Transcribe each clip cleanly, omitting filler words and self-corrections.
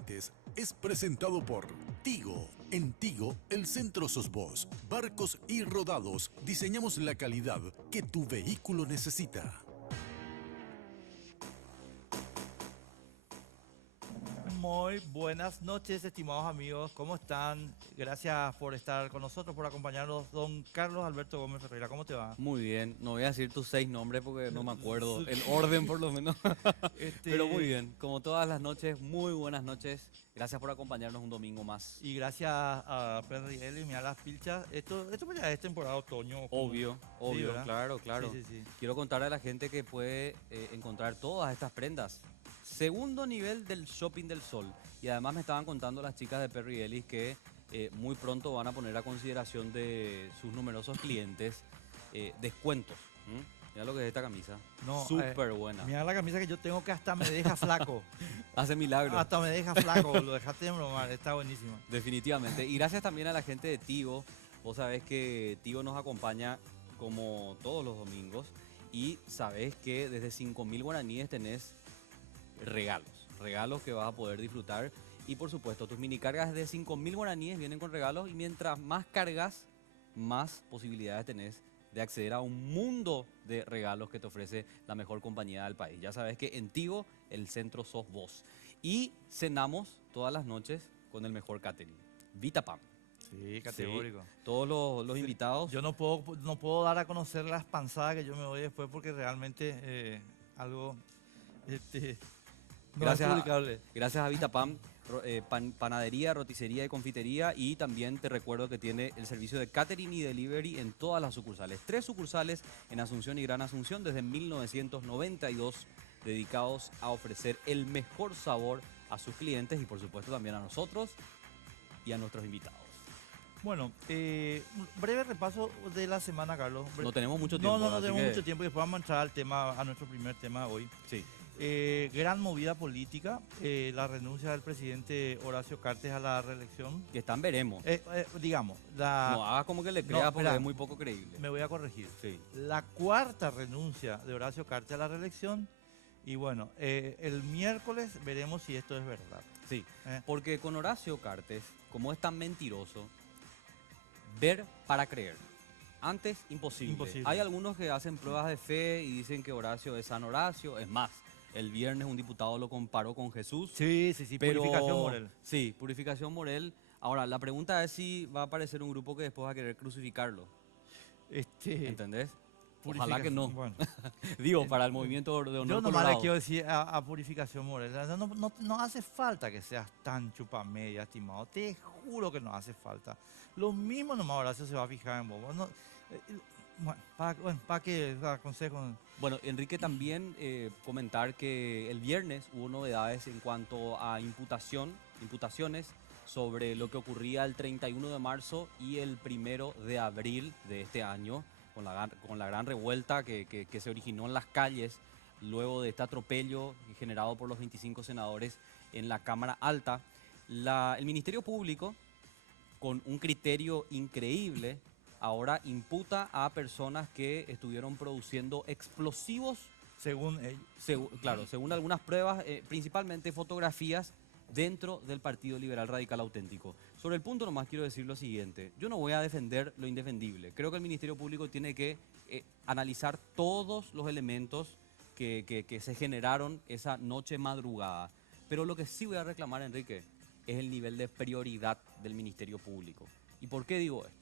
límites es presentado por Tigo. En Tigo, el centro sos vos. Barcos y rodados, diseñamos la calidad que tu vehículo necesita. Muy buenas noches, estimados amigos. ¿Cómo están? Gracias por estar con nosotros, por acompañarnos. Don Carlos Alberto Gómez Ferreira, ¿cómo te va? Muy bien, no voy a decir tus 6 nombres porque no me acuerdo el orden por lo menos. Pero muy bien, como todas las noches, muy buenas noches. Gracias por acompañarnos un domingo más. Y gracias a Perry Eli, mira las pilchas. Esto pues ya es temporada otoño. Obvio, obvio, ¿verdad? claro. Sí. Quiero contarle a la gente que puede encontrar todas estas prendas. Segundo nivel del Shopping del Sol. Y además me estaban contando las chicas de Perry Ellis que muy pronto van a poner a consideración de sus numerosos clientes descuentos. Mira lo que es esta camisa. No, súper buena. Mira la camisa que yo tengo que hasta me deja flaco. Hace milagros. Hasta me deja flaco, lo dejaste de bromar, está buenísima. Definitivamente. Y gracias también a la gente de Tigo. Vos sabés que Tigo nos acompaña como todos los domingos. Y sabés que desde 5.000 guaraníes tenés regalos que vas a poder disfrutar. Y por supuesto, tus mini cargas de 5.000 guaraníes vienen con regalos. Y mientras más cargas, más posibilidades tenés de acceder a un mundo de regalos que te ofrece la mejor compañía del país. Ya sabes que en Tigo el centro sos vos. Y cenamos todas las noches con el mejor catering, Vitapam. Sí, categórico. Sí, todos los invitados. Yo no puedo dar a conocer las panzadas que yo me doy después porque realmente algo no es publicable. Gracias a Vitapam, panadería, roticería y confitería, y también te recuerdo que tiene el servicio de catering y delivery en todas las sucursales. 3 sucursales en Asunción y Gran Asunción desde 1992, dedicados a ofrecer el mejor sabor a sus clientes y por supuesto también a nosotros y a nuestros invitados. Bueno, breve repaso de la semana, Carlos. No tenemos mucho tiempo. No tenemos mucho tiempo y después vamos a entrar a nuestro primer tema de hoy. Sí. Gran movida política, la renuncia del presidente Horacio Cartes a la reelección. Que están veremos. Digamos, No hagas como que le creas porque espera, es muy poco creíble. Me voy a corregir. Sí. La cuarta renuncia de Horacio Cartes a la reelección. Y bueno, el miércoles veremos si esto es verdad. Sí, porque con Horacio Cartes, como es tan mentiroso, ver para creer. Antes, imposible. Hay algunos que hacen pruebas de fe y dicen que Horacio es San Horacio. Es más, el viernes un diputado lo comparó con Jesús. Sí, pero, purificación moral. Sí, purificación moral. Ahora, la pregunta es si va a aparecer un grupo que después va a querer crucificarlo. ¿Entendés? Ojalá que no. Bueno. Digo, para el movimiento de honor. Yo nomás le quiero decir a purificación moral, no hace falta que seas tan chupamedia, estimado. Te juro que no hace falta. Lo mismo nomás Horacio se va a fijar en vos. ¿Para qué aconsejo? Bueno, Enrique, también comentar que el viernes hubo novedades en cuanto a imputaciones sobre lo que ocurría el 31 de marzo y el 1 de abril de este año, con la gran revuelta que se originó en las calles luego de este atropello generado por los 25 senadores en la Cámara Alta. El Ministerio Público, con un criterio increíble, ahora imputa a personas que estuvieron produciendo explosivos. Según ellos. Según algunas pruebas, principalmente fotografías dentro del Partido Liberal Radical Auténtico. Sobre el punto nomás quiero decir lo siguiente. Yo no voy a defender lo indefendible. Creo que el Ministerio Público tiene que analizar todos los elementos que se generaron esa noche madrugada. Pero lo que sí voy a reclamar, Enrique, es el nivel de prioridad del Ministerio Público. ¿Y por qué digo esto?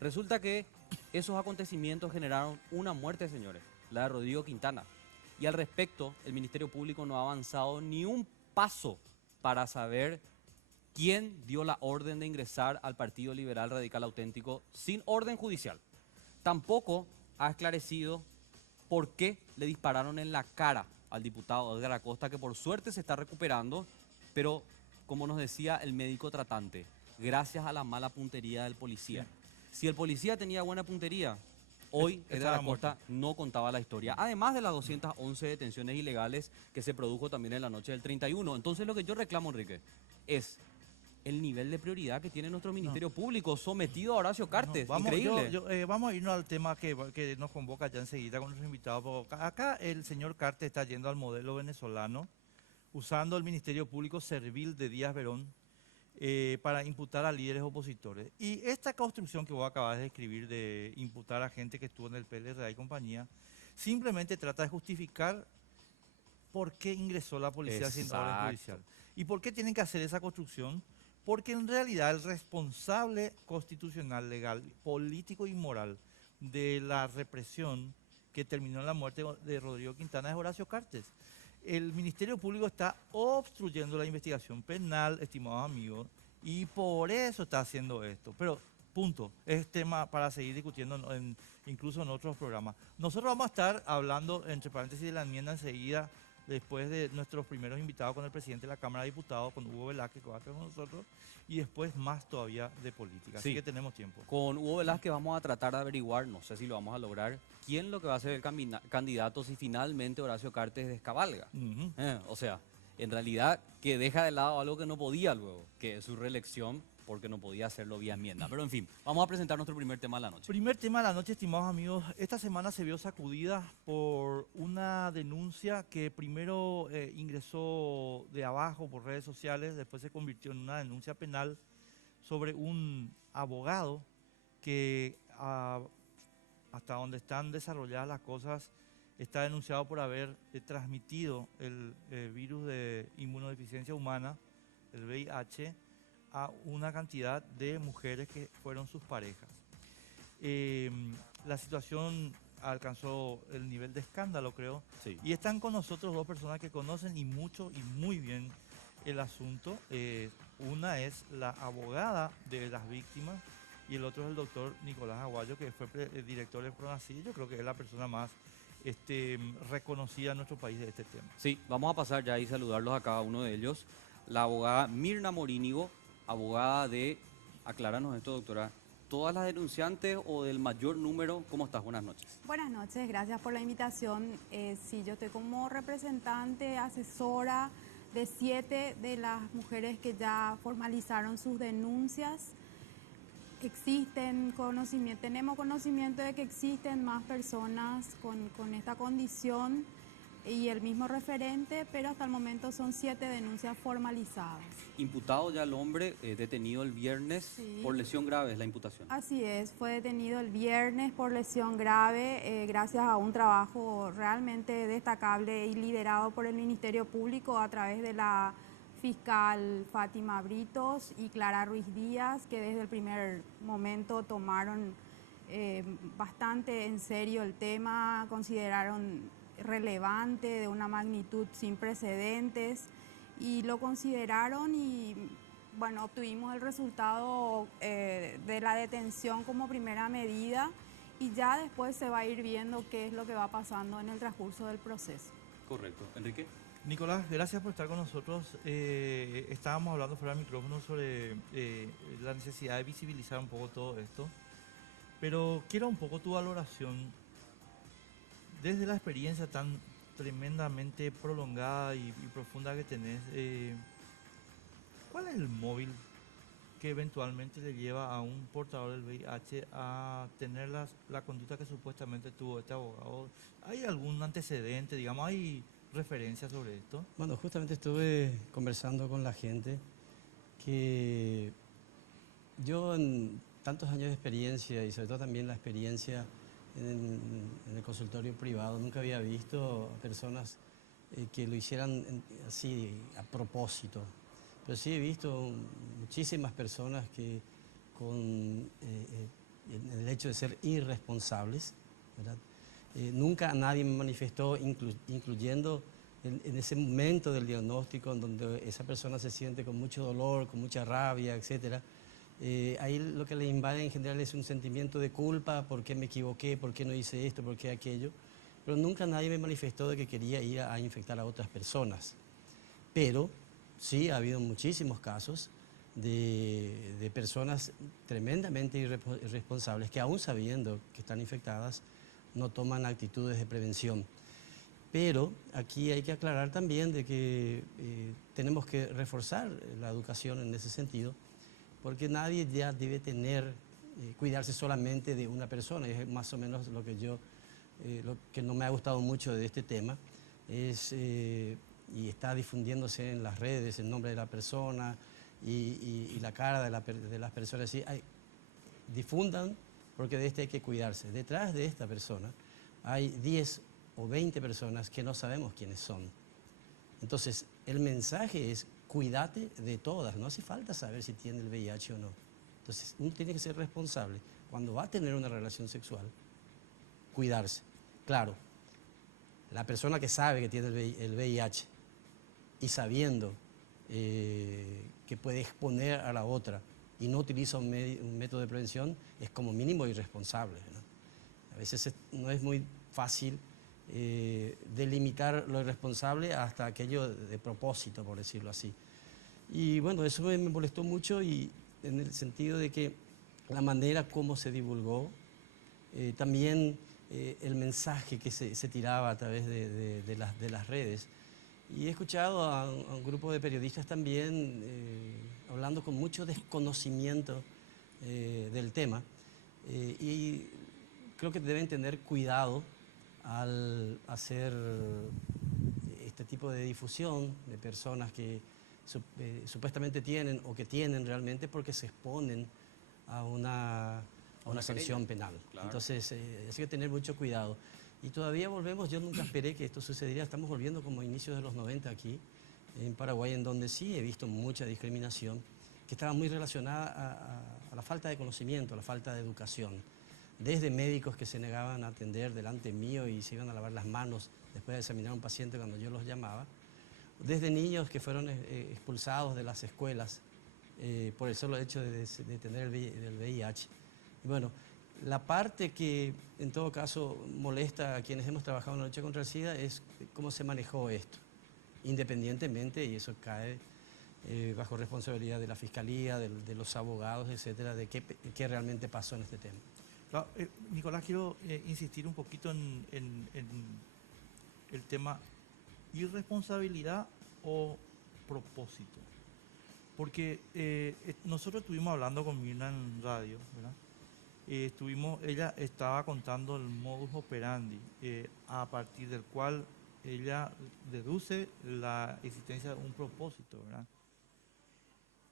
Resulta que esos acontecimientos generaron una muerte, señores, la de Rodrigo Quintana. Y al respecto, el Ministerio Público no ha avanzado ni un paso para saber quién dio la orden de ingresar al Partido Liberal Radical Auténtico sin orden judicial. Tampoco ha esclarecido por qué le dispararon en la cara al diputado Edgar Acosta, que por suerte se está recuperando, pero como nos decía el médico tratante, gracias a la mala puntería del policía. Si el policía tenía buena puntería, hoy Edgar Acosta no contaba la historia. Además de las 211 detenciones ilegales que se produjo también en la noche del 31. Entonces lo que yo reclamo, Enrique, es el nivel de prioridad que tiene nuestro Ministerio Público sometido a Horacio Cartes. Increíble. Vamos a irnos al tema que nos convoca ya enseguida con nuestros invitados. Acá el señor Cartes está yendo al modelo venezolano, usando el Ministerio Público Servil de Díaz Verón para imputar a líderes opositores. Y esta construcción que vos acabas de describir de imputar a gente que estuvo en el PLRA y compañía, simplemente trata de justificar por qué ingresó la policía sin orden judicial. ¿Y por qué tienen que hacer esa construcción? Porque en realidad el responsable constitucional, legal, político y moral de la represión que terminó en la muerte de Rodrigo Quintana es Horacio Cartes. El Ministerio Público está obstruyendo la investigación penal, estimados amigos, y por eso está haciendo esto. Pero, punto, es tema para seguir discutiendo incluso en otros programas. Nosotros vamos a estar hablando, entre paréntesis, de la enmienda enseguida, después de nuestros primeros invitados con el presidente de la Cámara de Diputados, con Hugo Velázquez, que va a estar con nosotros, y después más todavía de política. Así que tenemos tiempo. Con Hugo Velázquez vamos a tratar de averiguar, no sé si lo vamos a lograr, quién lo que va a ser el candidato si finalmente Horacio Cartes descabalga. O sea, en realidad que deja de lado algo que no podía luego, que es su reelección, porque no podía hacerlo vía enmienda. Pero en fin, vamos a presentar nuestro primer tema de la noche. Primer tema de la noche, estimados amigos. Esta semana se vio sacudida por una denuncia que primero ingresó de abajo por redes sociales, después se convirtió en una denuncia penal sobre un abogado que, hasta donde están desarrolladas las cosas, está denunciado por haber transmitido el virus de inmunodeficiencia humana, el VIH, a una cantidad de mujeres que fueron sus parejas. La situación alcanzó el nivel de escándalo, creo, y están con nosotros dos personas que conocen y mucho y muy bien el asunto. Una es la abogada de las víctimas y el otro es el doctor Nicolás Aguayo, que fue el director del PRONACYT. Yo creo que es la persona más reconocida en nuestro país de este tema. Sí, vamos a pasar ya y saludarlos a cada uno de ellos. La abogada Mirna Morínigo, abogada de, acláranos esto, doctora, ¿todas las denunciantes o del mayor número? ¿Cómo estás? Buenas noches. Buenas noches, gracias por la invitación. Sí, yo estoy como representante, asesora de 7 de las mujeres que ya formalizaron sus denuncias. Tenemos conocimiento de que existen más personas con esta condición y el mismo referente, pero hasta el momento son 7 denuncias formalizadas. Imputado ya el hombre, detenido el viernes por lesión grave, es la imputación. Así es, fue detenido el viernes por lesión grave, gracias a un trabajo realmente destacable y liderado por el Ministerio Público a través de la fiscal Fátima Britos y Clara Ruiz Díaz, que desde el primer momento tomaron bastante en serio el tema, consideraron relevante, de una magnitud sin precedentes, y lo consideraron y bueno, obtuvimos el resultado de la detención como primera medida y ya después se va a ir viendo qué es lo que va pasando en el transcurso del proceso. Correcto. Enrique. Nicolás, gracias por estar con nosotros. Estábamos hablando fuera del micrófono sobre la necesidad de visibilizar un poco todo esto, pero quiero un poco tu valoración desde la experiencia tan tremendamente prolongada y profunda que tenés. ¿Cuál es el móvil que eventualmente le lleva a un portador del VIH a tener la conducta que supuestamente tuvo este abogado? ¿Hay algún antecedente, digamos, hay referencias sobre esto? Bueno, justamente estuve conversando con la gente que yo en tantos años de experiencia y sobre todo también la experiencia en el consultorio privado, nunca había visto a personas que lo hicieran así a propósito. Pero sí he visto muchísimas personas que con el hecho de ser irresponsables, ¿verdad? Nunca nadie me manifestó, incluyendo en ese momento del diagnóstico, en donde esa persona se siente con mucho dolor, con mucha rabia, etc. Ahí lo que le invade en general es un sentimiento de culpa, por qué me equivoqué, por qué no hice esto, por qué aquello. Pero nunca nadie me manifestó de que quería ir a infectar a otras personas. Pero sí ha habido muchísimos casos de personas tremendamente irresponsables que aún sabiendo que están infectadas no toman actitudes de prevención. Pero aquí hay que aclarar también de que tenemos que reforzar la educación en ese sentido, porque nadie ya debe cuidarse solamente de una persona. Es más o menos lo que no me ha gustado mucho de este tema, es y está difundiéndose en las redes el nombre de la persona y la cara de las personas. Así, difundan, porque de este hay que cuidarse. Detrás de esta persona hay 10 o 20 personas que no sabemos quiénes son. Entonces, el mensaje es: cuídate de todas, no hace falta saber si tiene el VIH o no. Entonces, uno tiene que ser responsable cuando va a tener una relación sexual, cuidarse. Claro, la persona que sabe que tiene el VIH y sabiendo que puede exponer a la otra y no utiliza un método de prevención, es como mínimo irresponsable, ¿no? A veces no es muy fácil delimitar lo irresponsable hasta aquello de propósito, por decirlo así. Y bueno, eso me molestó mucho, y en el sentido de que la manera como se divulgó, también el mensaje que se tiraba a través de las redes. Y he escuchado a un grupo de periodistas también hablando con mucho desconocimiento del tema, y creo que deben tener cuidado al hacer este tipo de difusión de personas que supuestamente tienen o que tienen realmente, porque se exponen a una sanción penal. Claro. Entonces hay que tener mucho cuidado. Y todavía volvemos, yo nunca esperé que esto sucediera, estamos volviendo como a inicios de los 90 aquí en Paraguay, en donde sí he visto mucha discriminación que estaba muy relacionada a la falta de conocimiento, a la falta de educación. Desde médicos que se negaban a atender delante mío y se iban a lavar las manos después de examinar a un paciente cuando yo los llamaba, desde niños que fueron expulsados de las escuelas por el solo hecho de tener el VIH. Y bueno, la parte que en todo caso molesta a quienes hemos trabajado en la lucha contra el SIDA es cómo se manejó esto, independientemente, y eso cae bajo responsabilidad de la Fiscalía, de los abogados, etcétera, de qué realmente pasó en este tema. Claro, Nicolás, quiero insistir un poquito en el tema irresponsabilidad o propósito. Porque nosotros estuvimos hablando con Mirna en radio, ¿verdad? Ella estaba contando el modus operandi a partir del cual ella deduce la existencia de un propósito, ¿verdad?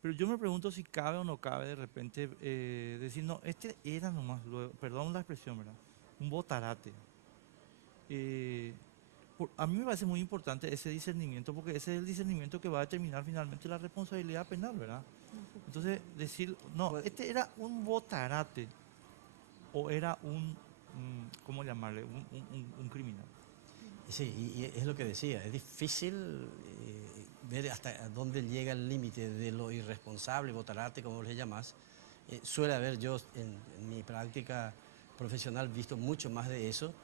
Pero yo me pregunto si cabe o no cabe de repente decir, no, este era nomás, perdón la expresión, ¿verdad? Un botarate. A mí me parece muy importante ese discernimiento, porque ese es el discernimiento que va a determinar finalmente la responsabilidad penal, ¿verdad? Entonces, decir, no, este era un botarate o era ¿cómo llamarle? Un criminal. Sí, y es lo que decía, es difícil ver hasta dónde llega el límite de lo irresponsable, botarate, como le llamás. Suele haber, yo en mi práctica profesional, visto mucho más de eso,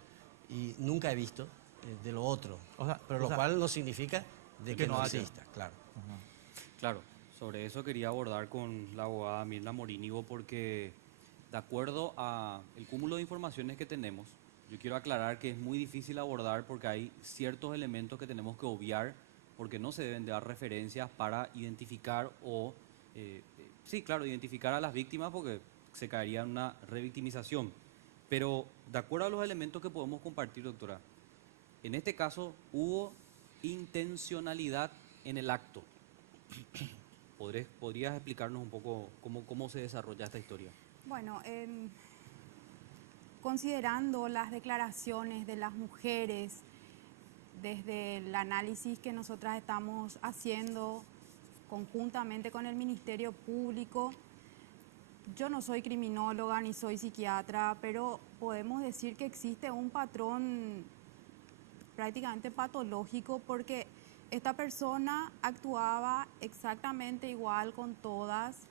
y nunca he visto de lo otro. Pero lo cual no significa de que no exista, claro. Claro, sobre eso quería abordar con la abogada Mirna Morínigo, porque de acuerdo a el cúmulo de informaciones que tenemos, yo quiero aclarar que es muy difícil abordar porque hay ciertos elementos que tenemos que obviar, porque no se deben de dar referencias para identificar o, sí, claro, identificar a las víctimas, porque se caería en una revictimización. Pero de acuerdo a los elementos que podemos compartir, doctora, en este caso hubo intencionalidad en el acto. ¿Podrías explicarnos un poco cómo se desarrolla esta historia? Bueno, considerando las declaraciones de las mujeres, desde el análisis que nosotras estamos haciendo conjuntamente con el Ministerio Público, yo no soy criminóloga ni soy psiquiatra, pero podemos decir que existe un patrón prácticamente patológico, porque esta persona actuaba exactamente igual con todas.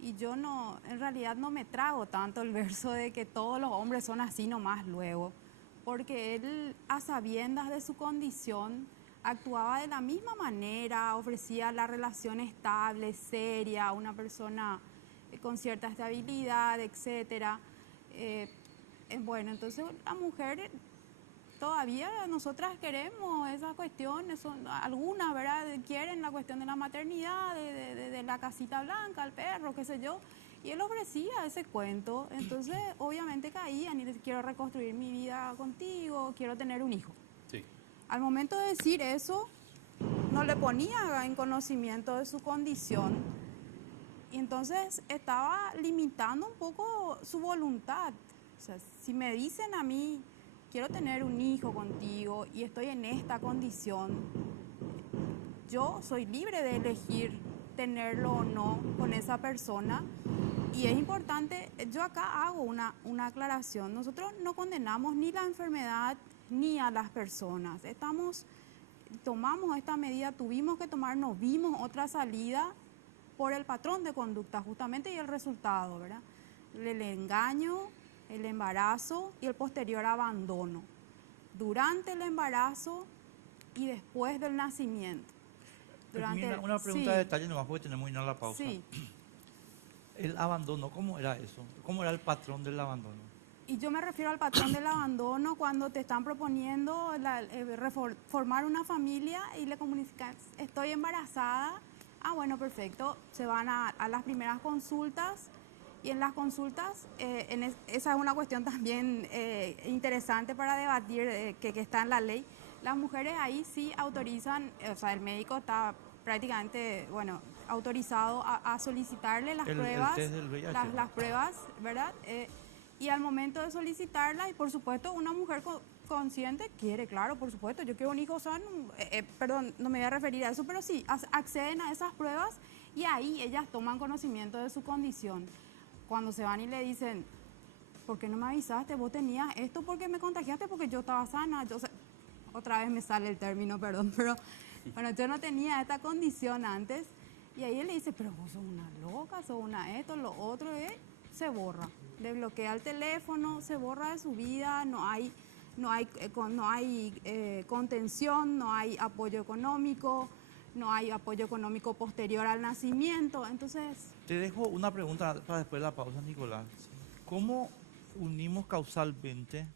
Y yo en realidad no me trago tanto el verso de que todos los hombres son así nomás luego, porque él, a sabiendas de su condición, actuaba de la misma manera, ofrecía la relación estable, seria, una persona con cierta estabilidad, etc. Bueno, entonces la mujer, todavía nosotras queremos esas cuestiones, algunas, ¿verdad? Quieren la cuestión de la maternidad, de la casita blanca, el perro, qué sé yo. Y él ofrecía ese cuento, entonces obviamente caían y les quiero reconstruir mi vida contigo, quiero tener un hijo. Sí. Al momento de decir eso, no le ponía en conocimiento de su condición. Y entonces estaba limitando un poco su voluntad. O sea, si me dicen a mí, quiero tener un hijo contigo y estoy en esta condición, yo soy libre de elegir tenerlo o no con esa persona. Y es importante, yo acá hago una aclaración. Nosotros no condenamos ni la enfermedad ni a las personas. Tomamos esta medida, tuvimos que tomar, no vimos otra salida por el patrón de conducta justamente y el resultado, ¿verdad? El engaño, el embarazo y el posterior abandono. Durante el embarazo y después del nacimiento. Una pregunta de detalle nomás porque tenemos que ir a la pausa. Sí. El abandono, ¿cómo era eso? ¿Cómo era el patrón del abandono? Y yo me refiero al patrón del abandono cuando te están proponiendo formar una familia y le comunicas, estoy embarazada. Ah, bueno, perfecto. Se van a las primeras consultas y en las consultas, esa es una cuestión también interesante para debatir, que está en la ley. Las mujeres ahí sí autorizan, o sea, el médico está prácticamente, bueno, autorizado a solicitarle las pruebas, el test del VIH. las pruebas, ¿verdad? Y al momento de solicitarlas, y por supuesto una mujer consciente quiere, claro, por supuesto, yo quiero un hijo sano, perdón, no me voy a referir a eso, pero sí, acceden a esas pruebas y ahí ellas toman conocimiento de su condición. Cuando se van y le dicen, ¿por qué no me avisaste? Vos tenías esto porque me contagiaste, porque yo estaba sana. Otra vez me sale el término, perdón, pero bueno, yo no tenía esta condición antes. Y ahí él le dice, pero vos sos una loca, sos una esto, lo otro, se borra. Le bloquea el teléfono, se borra de su vida, no hay contención, no hay apoyo económico posterior al nacimiento. Entonces, Te dejo una pregunta para después de la pausa, Nicolás. ¿Cómo unimos causalmente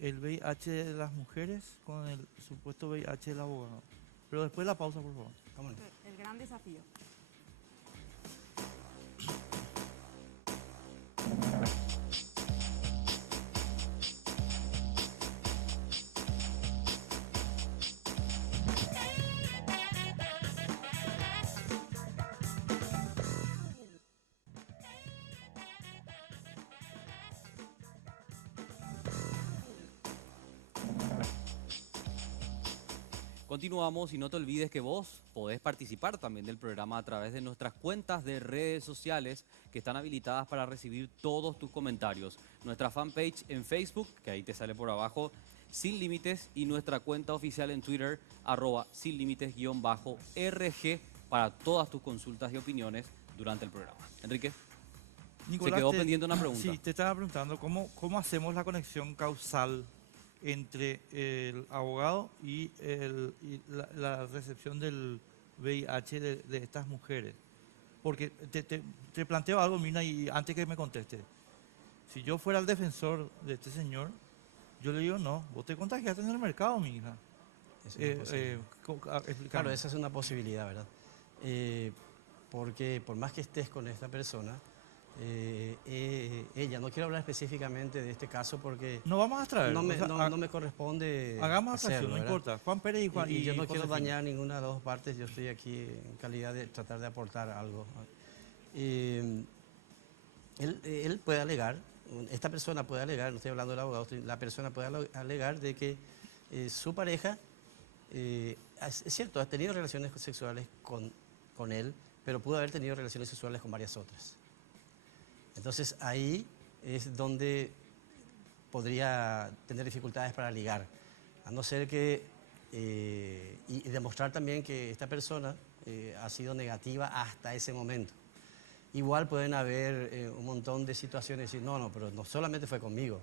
el VIH de las mujeres con el supuesto VIH del abogado? Pero después de la pausa, por favor. ¿Cómo no? el gran desafío. Continuamos y no te olvides que vos podés participar también del programa a través de nuestras cuentas de redes sociales que están habilitadas para recibir todos tus comentarios. Nuestra fanpage en Facebook, que ahí te sale por abajo, Sin Límites, y nuestra cuenta oficial en Twitter, @sinlimites_RG, para todas tus consultas y opiniones durante el programa. Enrique, Nicolás, se quedó pendiente una pregunta. Sí, te estaba preguntando cómo hacemos la conexión causal entre el abogado y la recepción del VIH de estas mujeres. Porque te planteo algo, Mina, y antes que me conteste. Si yo fuera el defensor de este señor, yo le digo, no, vos te contagiaste en el mercado, mi hija. Claro, esa es una posibilidad, ¿verdad? Porque por más que estés con esta persona, ella, no quiero hablar específicamente de este caso porque no vamos a traer. no me corresponde hagamos hacerlo, no ¿verdad? importa. Juan Pérez y Juan. Y yo no quiero Josefina. dañar ninguna de las dos partes, yo estoy aquí en calidad de tratar de aportar algo. Él puede alegar, esta persona puede alegar, no estoy hablando del abogado, la persona puede alegar de que su pareja, es cierto, ha tenido relaciones sexuales con él, pero pudo haber tenido relaciones sexuales con varias otras. Entonces ahí es donde podría tener dificultades para ligar, a no ser que, y demostrar también que esta persona ha sido negativa hasta ese momento. Igual pueden haber un montón de situaciones y decir, no, pero no solamente fue conmigo,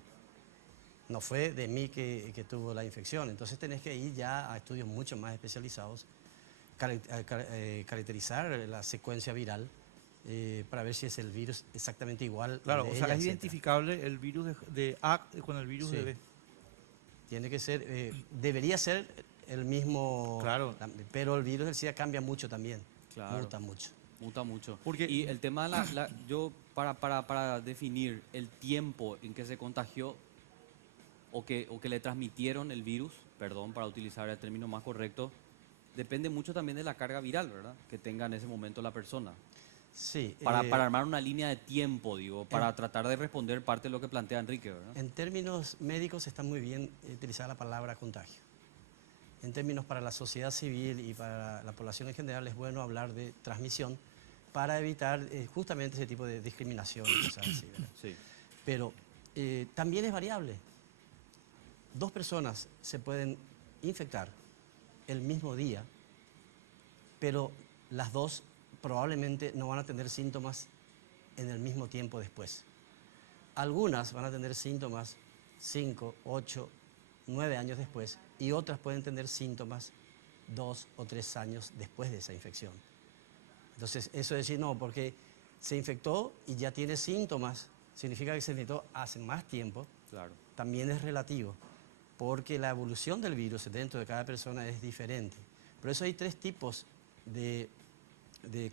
no fue de mí que tuvo la infección. Entonces tenés que ir ya a estudios mucho más especializados, caracterizar la secuencia viral, para ver si es el virus exactamente igual. Claro, de o sea, ella, es etcétera. identificable el virus de A con el virus Sí. de B. Tiene que ser, debería ser el mismo, Claro. pero el virus del SIDA cambia mucho también, Claro. muta mucho. Muta mucho. Porque- Y el tema de yo para definir el tiempo en que se contagió o que le transmitieron el virus, perdón, para utilizar el término más correcto, depende mucho también de la carga viral, ¿verdad? Que tenga en ese momento la persona. Sí. Para armar una línea de tiempo, digo, para tratar de responder parte de lo que plantea Enrique, ¿verdad? En términos médicos está muy bien utilizar la palabra contagio. En términos para la sociedad civil y para la población en general es bueno hablar de transmisión para evitar justamente ese tipo de discriminación y cosas así, ¿verdad? Sí. Pero también es variable. Dos personas se pueden infectar el mismo día, pero las dos probablemente no van a tener síntomas en el mismo tiempo después. Algunas van a tener síntomas 5, 8, 9 años después y otras pueden tener síntomas 2 o 3 años después de esa infección. Entonces, eso es decir, no, porque se infectó y ya tiene síntomas, significa que se infectó hace más tiempo, Claro. también es relativo, porque la evolución del virus dentro de cada persona es diferente. Por eso hay 3 tipos de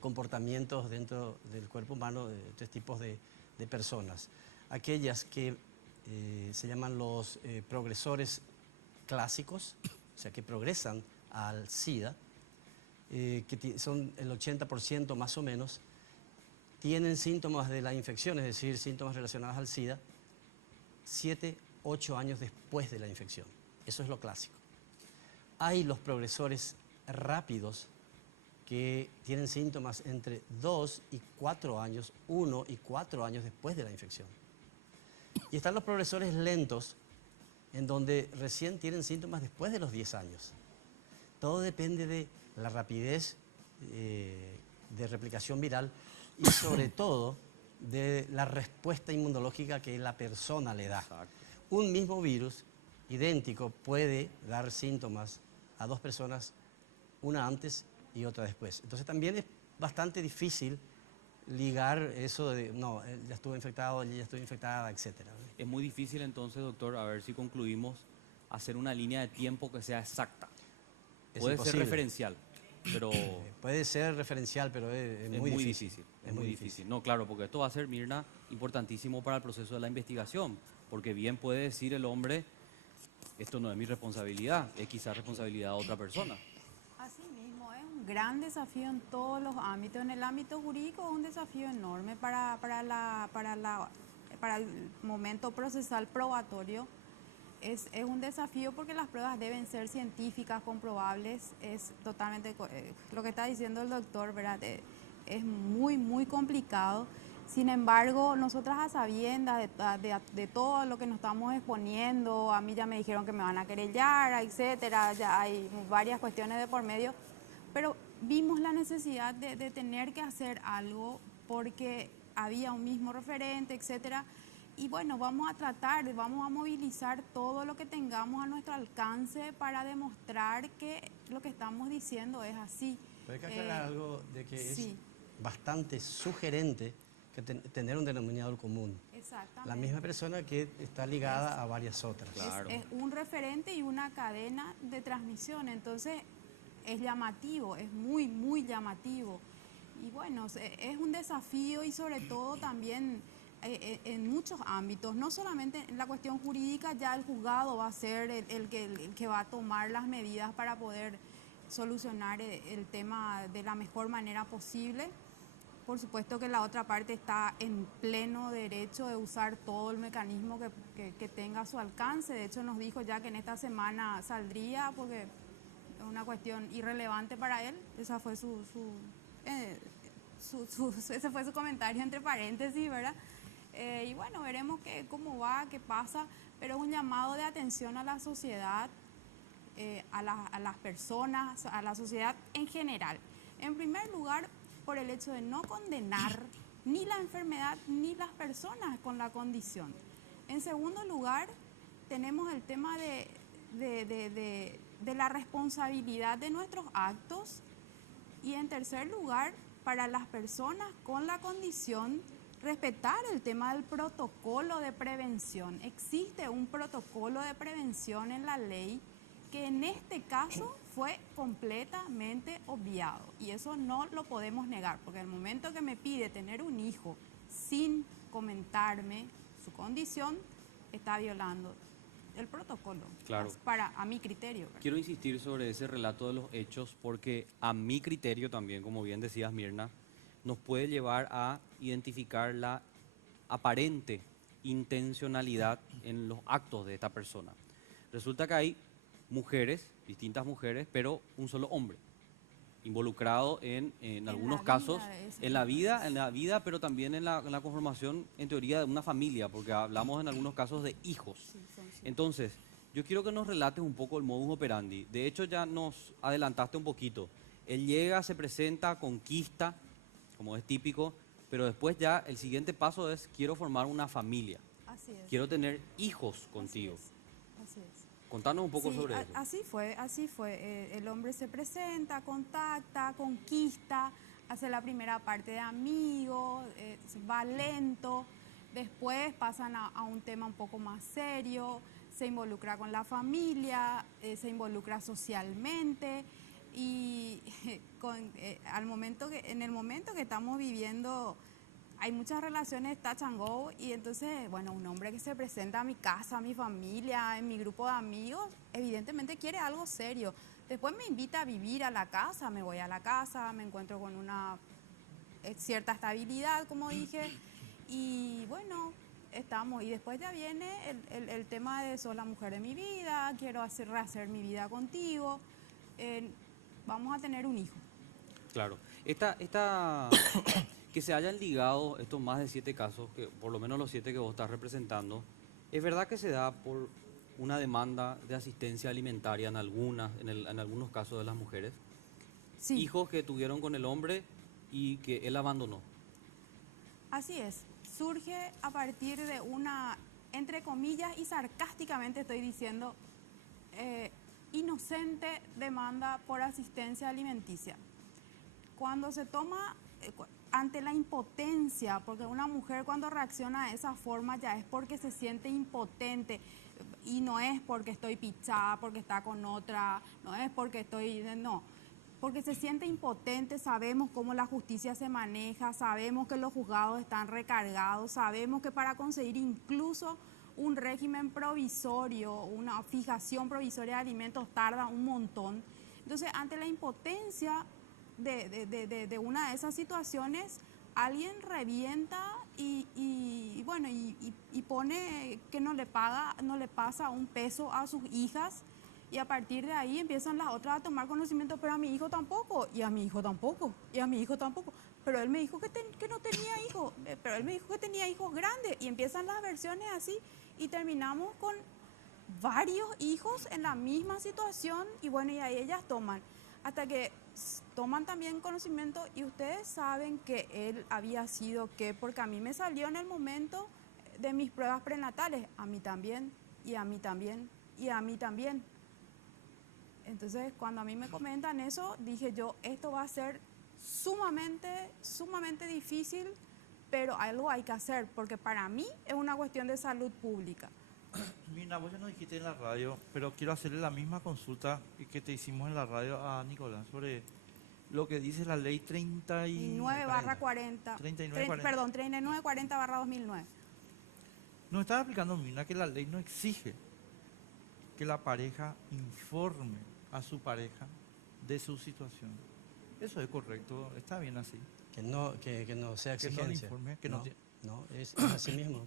comportamientos dentro del cuerpo humano, de 3 tipos de personas. Aquellas que se llaman los progresores clásicos, o sea, que progresan al SIDA, que son el 80% más o menos, tienen síntomas de la infección, es decir, síntomas relacionados al SIDA, 7, 8 años después de la infección. Eso es lo clásico. Hay los progresores rápidos que tienen síntomas entre 2 y 4 años, 1 y 4 años después de la infección. Y están los progresores lentos, en donde recién tienen síntomas después de los 10 años. Todo depende de la rapidez de replicación viral y sobre todo de la respuesta inmunológica que la persona le da. Exacto. Un mismo virus idéntico puede dar síntomas a 2 personas, una antes y otra después. Entonces también es bastante difícil ligar eso de, no, él ya estuvo infectado, ella ya estuvo infectada, etc. Es muy difícil entonces, doctor, a ver si concluimos, hacer una línea de tiempo que sea exacta. Es Puede ser imposible. referencial, pero Puede ser referencial, pero es muy difícil. Es muy difícil. No, claro, porque esto va a ser, Mirna, importantísimo para el proceso de la investigación, porque bien puede decir el hombre, esto no es mi responsabilidad, es quizás responsabilidad de otra persona. Así mismo, es un gran desafío en todos los ámbitos. En el ámbito jurídico es un desafío enorme para el momento procesal probatorio. Es un desafío porque las pruebas deben ser científicas, comprobables. Es totalmente, lo que está diciendo el doctor, ¿verdad? Es muy, muy complicado. Sin embargo, nosotras a sabiendas de todo lo que nos estamos exponiendo, a mí ya me dijeron que me van a querellar, etcétera, ya hay varias cuestiones de por medio, pero vimos la necesidad de tener que hacer algo porque había un mismo referente, etcétera. Y bueno, vamos a tratar, vamos a movilizar todo lo que tengamos a nuestro alcance para demostrar que lo que estamos diciendo es así. Pero hay que aclarar algo de que sí. es bastante sugerente que tener un denominador común. Exactamente. La misma persona que está ligada a varias otras. Claro. Es un referente y una cadena de transmisión, entonces es llamativo, es muy, muy llamativo. Y bueno, es un desafío y sobre todo también en muchos ámbitos, no solamente en la cuestión jurídica, ya el juzgado va a ser el que va a tomar las medidas para poder solucionar el tema de la mejor manera posible. Por supuesto que la otra parte está en pleno derecho de usar todo el mecanismo que tenga a su alcance. De hecho, nos dijo ya que en esta semana saldría porque es una cuestión irrelevante para él. Esa fue ese fue su comentario entre paréntesis, ¿verdad? Y bueno, veremos cómo va, qué pasa, pero es un llamado de atención a la sociedad, a las personas, a la sociedad en general. En primer lugar, por el hecho de no condenar ni la enfermedad ni las personas con la condición. En segundo lugar, tenemos el tema de la responsabilidad de nuestros actos. Y en tercer lugar, para las personas con la condición, respetar el tema del protocolo de prevención. Existe un protocolo de prevención en la ley que en este caso fue completamente obviado y eso no lo podemos negar, porque el momento que me pide tener un hijo sin comentarme su condición, está violando el protocolo. Claro. A mi criterio. ¿Verdad? Quiero insistir sobre ese relato de los hechos porque a mi criterio también, como bien decías Mirna, nos puede llevar a identificar la aparente intencionalidad en los actos de esta persona. Resulta que hay mujeres, distintas mujeres, pero un solo hombre involucrado en algunos casos, en la vida, pero también en la conformación, en teoría, de una familia, porque hablamos en algunos casos de hijos. Sí, Entonces, yo quiero que nos relates un poco el modus operandi. De hecho, ya nos adelantaste un poquito. Él llega, se presenta, conquista, como es típico, pero después ya el siguiente paso es: quiero formar una familia, Así es. quiero tener hijos contigo. Así es. Contanos un poco Sí, sobre eso. Así fue. El hombre se presenta, contacta, conquista, hace la primera parte de amigo, va lento, después pasan a un tema un poco más serio, se involucra con la familia, se involucra socialmente y en el momento que estamos viviendo hay muchas relaciones touch and go y entonces, bueno, un hombre que se presenta a mi casa, a mi familia, en mi grupo de amigos, evidentemente quiere algo serio. Después me invita a vivir a la casa, me voy a la casa, me encuentro con una cierta estabilidad, como dije, y bueno, estamos. Y después ya viene el tema de sos la mujer de mi vida, quiero rehacer mi vida contigo, vamos a tener un hijo. Claro. Que se hayan ligado estos más de 7 casos, que por lo menos los 7 que vos estás representando, ¿es verdad que se da por una demanda de asistencia alimentaria en algunos casos de las mujeres? Sí. Hijos que tuvieron con el hombre y que él abandonó. Así es. Surge a partir de una, entre comillas y sarcásticamente estoy diciendo, inocente demanda por asistencia alimenticia. Cuando se toma ante la impotencia, porque una mujer cuando reacciona de esa forma ya es porque se siente impotente y no es porque estoy pichada, porque está con otra, no es porque porque se siente impotente, sabemos cómo la justicia se maneja, sabemos que los juzgados están recargados, sabemos que para conseguir incluso un régimen provisorio, una fijación provisoria de alimentos tarda un montón. Entonces, ante la impotencia de una de esas situaciones, alguien revienta y pone que no le pasa un peso a sus hijas y a partir de ahí empiezan las otras a tomar conocimiento, pero a mi hijo tampoco, y a mi hijo tampoco, y a mi hijo tampoco, pero él me dijo que no tenía hijos, pero él me dijo que tenía hijos grandes y empiezan las versiones así y terminamos con varios hijos en la misma situación y bueno, y ahí ellas toman. Hasta que toman también conocimiento y ustedes saben que él había sido porque a mí me salió en el momento de mis pruebas prenatales, a mí también, y a mí también, y a mí también. Entonces, cuando a mí me comentan eso, dije yo, esto va a ser sumamente difícil, pero algo hay que hacer, porque para mí es una cuestión de salud pública. Mirna, vos ya nos dijiste en la radio, pero quiero hacerle la misma consulta que te hicimos en la radio a Nicolás sobre lo que dice la ley 39/40. 3940/2009. Nos estaba explicando, Mirna, que la ley no exige que la pareja informe a su pareja de su situación. Eso es correcto, está bien así. Que no sea Que no le exigencia. informe, que no, es así mismo.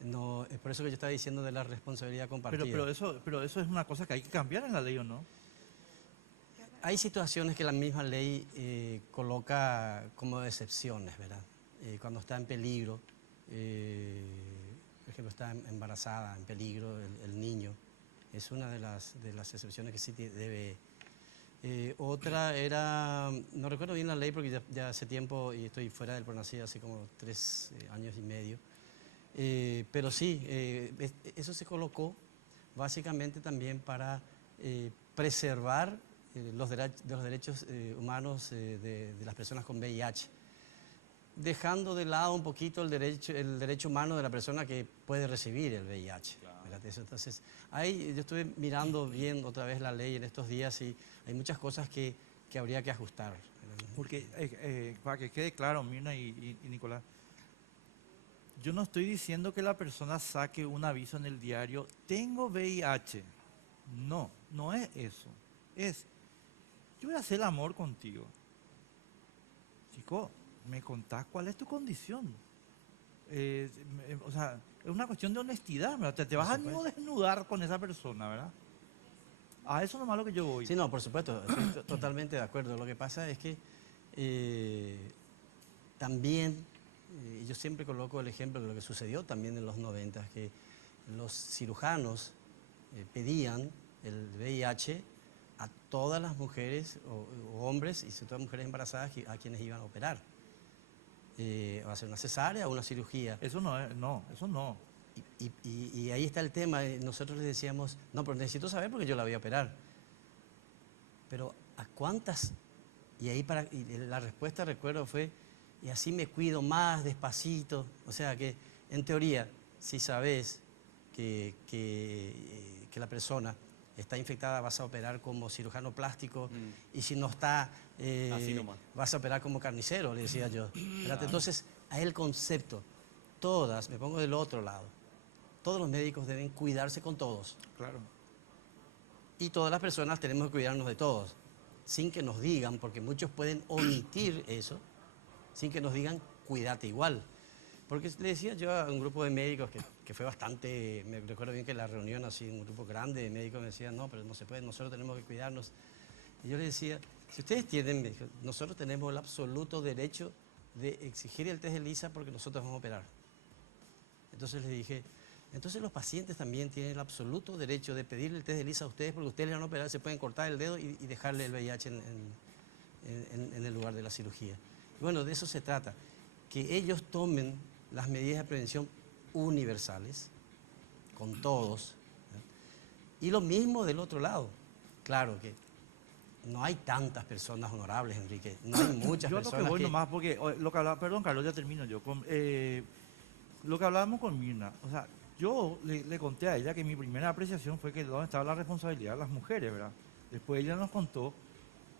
No, es por eso que yo estaba diciendo de la responsabilidad compartida. Pero eso es una cosa que hay que cambiar en la ley, ¿o no? Hay situaciones que la misma ley coloca como excepciones, ¿verdad? Cuando está en peligro, por ejemplo, está embarazada, en peligro el niño, es una de las excepciones que sí debe. Otra era, no recuerdo bien la ley porque ya hace tiempo y estoy fuera del Pronacid hace como 3 años y medio. Pero sí, eso se colocó básicamente también para preservar los derechos humanos de las personas con VIH, dejando de lado un poquito el derecho humano de la persona que puede recibir el VIH. Claro. Entonces, ahí yo estuve mirando bien otra vez la ley en estos días y hay muchas cosas que habría que ajustar. Porque para que quede claro, Mirna y Nicolás, Yo no estoy diciendo que la persona saque un aviso en el diario, tengo VIH. No, no es eso. Es, yo voy a hacer el amor contigo. Chico, me contás cuál es tu condición. O sea, es una cuestión de honestidad, ¿verdad? Te vas a desnudar con esa persona, ¿verdad? A eso nomás lo que yo voy. Sí, no, por supuesto, estoy totalmente de acuerdo. Lo que pasa es que también, yo siempre coloco el ejemplo de lo que sucedió también en los 90, que los cirujanos pedían el VIH a todas las mujeres o hombres, y sobre todo mujeres embarazadas, a quienes iban a operar. Va a ser una cesárea o una cirugía. Eso no es, no, eso no. Y ahí está el tema. Nosotros les decíamos, no, pero necesito saber porque yo la voy a operar. Pero ¿a cuántas? Y ahí la respuesta, recuerdo, fue, y así me cuido más despacito. O sea que, en teoría, si sabes que la persona está infectada, vas a operar como cirujano plástico, y si no está, vas a operar como carnicero, le decía yo. Entonces, a el concepto, todas, me pongo del otro lado, todos los médicos deben cuidarse con todos. Claro. Y todas las personas tenemos que cuidarnos de todos, sin que nos digan, porque muchos pueden omitir eso, sin que nos digan, cuídate igual. Porque le decía yo a un grupo de médicos que fue bastante, me recuerdo bien que la reunión así, un grupo grande de médicos me decían, no, pero no se puede, nosotros tenemos que cuidarnos. Y yo les decía, si ustedes tienen, me dijo, nosotros tenemos el absoluto derecho de exigir el test de ELISA porque nosotros vamos a operar. Entonces les dije, entonces los pacientes también tienen el absoluto derecho de pedirle el test de ELISA a ustedes porque ustedes le van a operar, se pueden cortar el dedo y dejarle el VIH en el lugar de la cirugía. Y bueno, de eso se trata, que ellos tomen las medidas de prevención universales, con todos, ¿eh? Y lo mismo del otro lado. Claro que no hay tantas personas honorables, Enrique, no hay muchas yo personas lo que voy nomás, porque lo que hablaba, perdón Carlos, ya termino yo, lo que hablábamos con Mirna, o sea, yo le conté a ella que mi primera apreciación fue que dónde estaba la responsabilidad de las mujeres, ¿verdad? Después ella nos contó,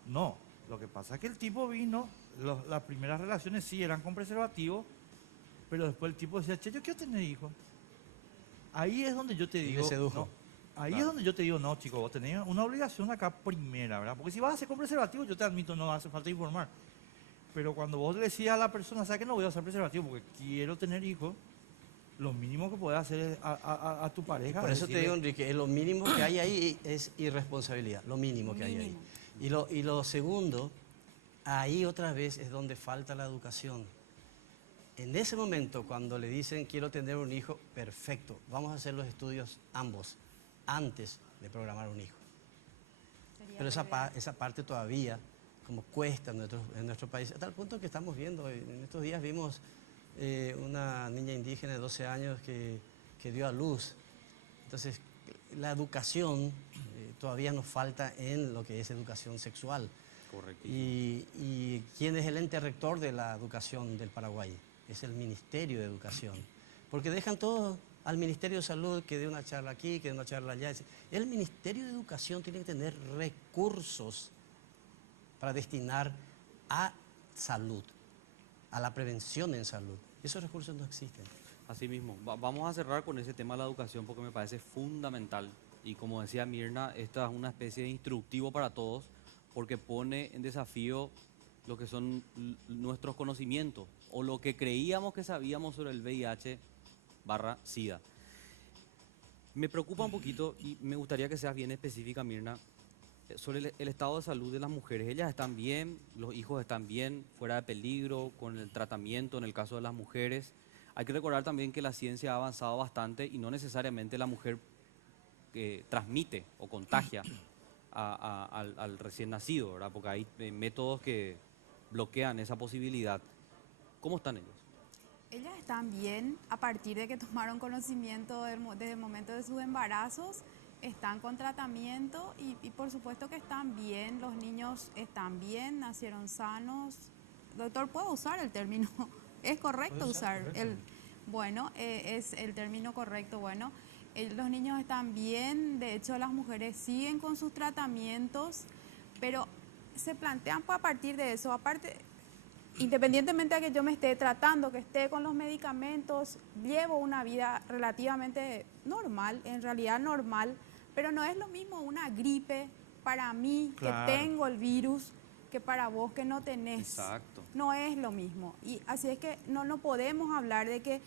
no, lo que pasa es que el tipo vino, las primeras relaciones sí eran con preservativo, pero después el tipo decía, che, yo quiero tener hijos. Ahí es donde yo te digo, no, ahí es donde yo te digo, no, chico, vos tenés una obligación acá primera, ¿verdad? Porque si vas a hacer con preservativo, yo te admito, no hace falta informar. Pero cuando vos le decías a la persona, ¿sabes que no voy a usar preservativo porque quiero tener hijos? Lo mínimo que puedes hacer es a tu pareja. Por eso te digo, Enrique, lo mínimo que hay ahí es irresponsabilidad, lo mínimo que hay ahí. Y lo segundo, ahí otra vez es donde falta la educación. En ese momento, cuando le dicen quiero tener un hijo, perfecto, vamos a hacer los estudios ambos, antes de programar un hijo. Pero esa parte todavía, como cuesta en nuestro país, a tal punto que estamos viendo, en estos días vimos una niña indígena de 12 años que dio a luz. Entonces, la educación todavía nos falta en lo que es educación sexual. Correcto. Y ¿quién es el ente rector de la educación del Paraguay? Es el Ministerio de Educación. Porque dejan todo al Ministerio de Salud, que dé una charla aquí, que dé una charla allá. El Ministerio de Educación tiene que tener recursos para destinar a salud, a la prevención en salud. Esos recursos no existen. Así mismo, vamos a cerrar con ese tema de la educación porque me parece fundamental. Y como decía Mirna, esta es una especie de instructivo para todos porque pone en desafío lo que son nuestros conocimientos o lo que creíamos que sabíamos sobre el VIH/SIDA. Me preocupa un poquito y me gustaría que seas bien específica, Mirna, sobre el estado de salud de las mujeres. Ellas están bien, los hijos están bien, fuera de peligro, con el tratamiento en el caso de las mujeres. Hay que recordar también que la ciencia ha avanzado bastante y no necesariamente la mujer transmite o contagia al recién nacido, ¿verdad? Porque hay métodos que bloquean esa posibilidad. ¿Cómo están ellos? Ellas están bien a partir de que tomaron conocimiento desde el momento de sus embarazos, están con tratamiento y por supuesto que están bien, los niños están bien, nacieron sanos. Doctor, ¿puedo usar el término? ¿Es correcto usar el...? Bueno, es el término correcto, bueno. Los niños están bien, de hecho las mujeres siguen con sus tratamientos, pero se plantean pues, a partir de eso, aparte, independientemente de que yo me esté tratando, que esté con los medicamentos, llevo una vida relativamente normal, en realidad normal, pero no es lo mismo una gripe para mí Claro. que tengo el virus que para vos que no tenés. Exacto. No es lo mismo. Y así es que no podemos hablar de que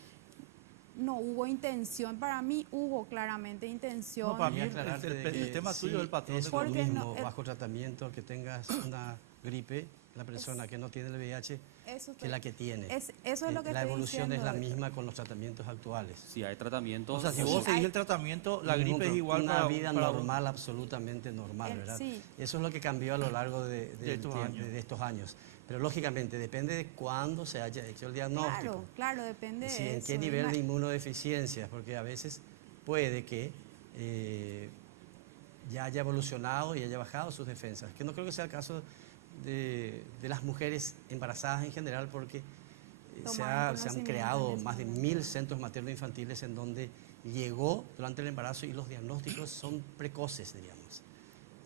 no hubo intención. Para mí huvo claramente intención. No, para mí Quería el- aclararte el- de el que tema tuyo sí del patrón es de lo Porque mismo no- bajo tratamiento que tengas una gripe, la persona que no tiene el VIH, Eso que la que tiene. eso es lo que La estoy evolución es la diciendo. misma con los tratamientos actuales. Si hay tratamientos... O sea, si Sí. vos seguís el tratamiento, la Ningún gripe es igual una para vida para vos. normal, absolutamente normal, ¿verdad? Sí. Eso es lo que cambió a lo largo De estos años. Pero lógicamente depende de cuándo se haya hecho el diagnóstico. Claro, claro, depende Sí, de en eso. qué nivel de inmunodeficiencia, porque a veces puede que ya haya evolucionado y haya bajado sus defensas, que no creo que sea el caso de las mujeres embarazadas en general, porque se han conocimiento creado en ese más de momento. 1000 centros materno-infantiles en donde llegó durante el embarazo y los diagnósticos son precoces, diríamos.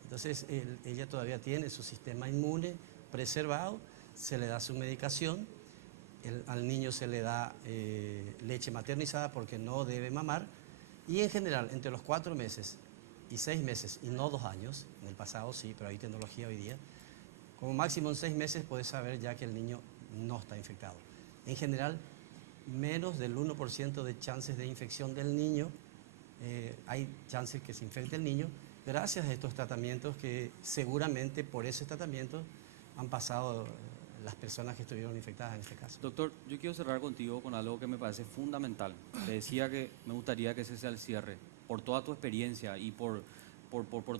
Entonces, ella todavía tiene su sistema inmune preservado, se le da su medicación, al niño se le da leche maternizada porque no debe mamar, y en general, entre los 4 meses y 6 meses, y no 2 años, en el pasado sí, pero hay tecnología hoy día, como máximo en 6 meses puedes saber ya que el niño no está infectado. En general, menos del 1% de chances de infección del niño, hay chances que se infecte el niño, gracias a estos tratamientos que seguramente por ese tratamiento han pasado las personas que estuvieron infectadas en este caso. Doctor, yo quiero cerrar contigo con algo que me parece fundamental. Te decía que me gustaría que ese sea el cierre, por toda tu experiencia y por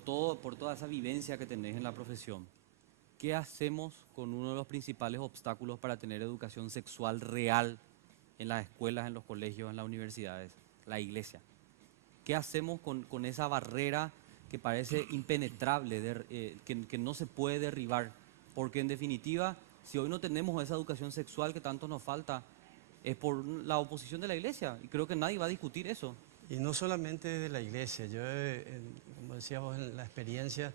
toda esa vivencia que tenés en la profesión. ¿Qué hacemos con uno de los principales obstáculos para tener educación sexual real en las escuelas, en los colegios, en las universidades? La iglesia. ¿Qué hacemos con esa barrera que parece impenetrable, que no se puede derribar? Porque en definitiva, si hoy no tenemos esa educación sexual que tanto nos falta, es por la oposición de la iglesia. Y creo que nadie va a discutir eso. Y no solamente de la iglesia, yo, como decíamos en la experiencia,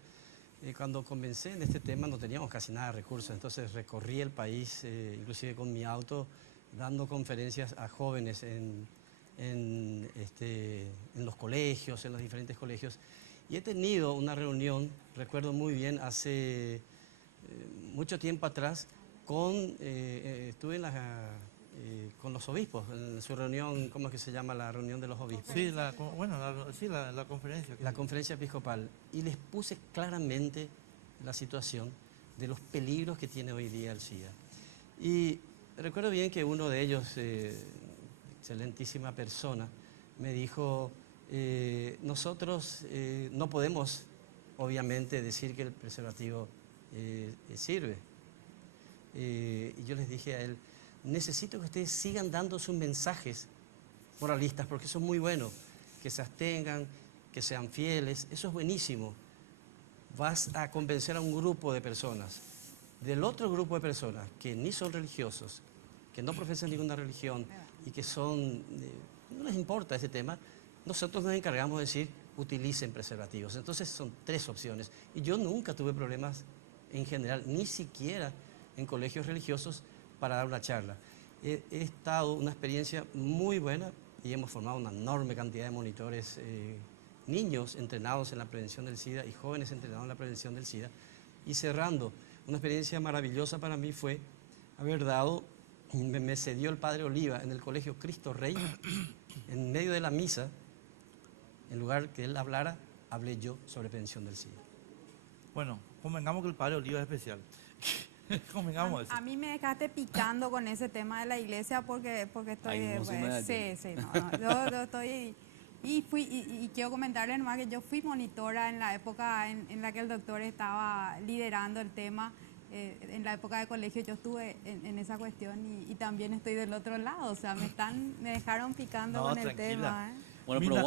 cuando comencé en este tema no teníamos casi nada de recursos, entonces recorrí el país, inclusive con mi auto, dando conferencias a jóvenes en los colegios, en los diferentes colegios. Y he tenido una reunión, recuerdo muy bien, hace mucho tiempo atrás, estuve con los obispos, en su reunión, ¿cómo es que se llama la reunión de los obispos? Sí, la conferencia. La conferencia episcopal, y les puse claramente la situación de los peligros que tiene hoy día el SIDA. Y recuerdo bien que uno de ellos, excelentísima persona, me dijo, nosotros no podemos obviamente decir que el preservativo sirve. Y yo les dije a él, necesito que ustedes sigan dando sus mensajes moralistas, porque eso es muy bueno, que se abstengan, que sean fieles, eso es buenísimo. Vas a convencer a un grupo de personas, del otro grupo de personas que ni son religiosos, que no profesan ninguna religión y que no les importa ese tema, nosotros nos encargamos de decir, utilicen preservativos. Entonces son 3 opciones. Y yo nunca tuve problemas en general, ni siquiera en colegios religiosos, para dar una charla. He estado una experiencia muy buena y hemos formado una enorme cantidad de monitores, niños entrenados en la prevención del SIDA y jóvenes entrenados en la prevención del SIDA. Y cerrando, una experiencia maravillosa para mí fue haber dado, me cedió el padre Oliva en el colegio Cristo Rey, en medio de la misa, en lugar que él hablara, hablé yo sobre prevención del SIDA. Bueno, convengamos que el padre Oliva es especial. Convengamos eso. A mí me dejaste picando con ese tema de la iglesia porque estoy... Ay, no, sí, yo estoy... Y quiero comentarles nomás que yo fui monitora en la época en la que el doctor estaba liderando el tema. En la época de colegio yo estuve en esa cuestión y también estoy del otro lado. O sea, me dejaron picando con el tranquila. tema. Bueno,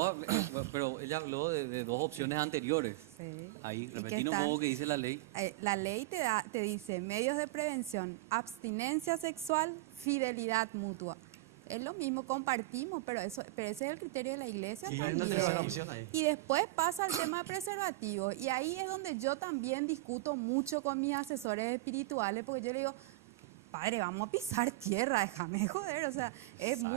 pero ella habló de 2 opciones anteriores. Sí. Ahí, ¿Y qué repetí un tal? poco que dice la ley. La ley te dice medios de prevención, abstinencia sexual, fidelidad mutua. Es lo mismo, compartimos, pero ese es el criterio de la iglesia Y hay también. una tercera opción ahí. Y después pasa el tema de preservativo. Y ahí es donde yo también discuto mucho con mis asesores espirituales, porque yo le digo, padre, vamos a pisar tierra, déjame de joder, o sea, es Exacto.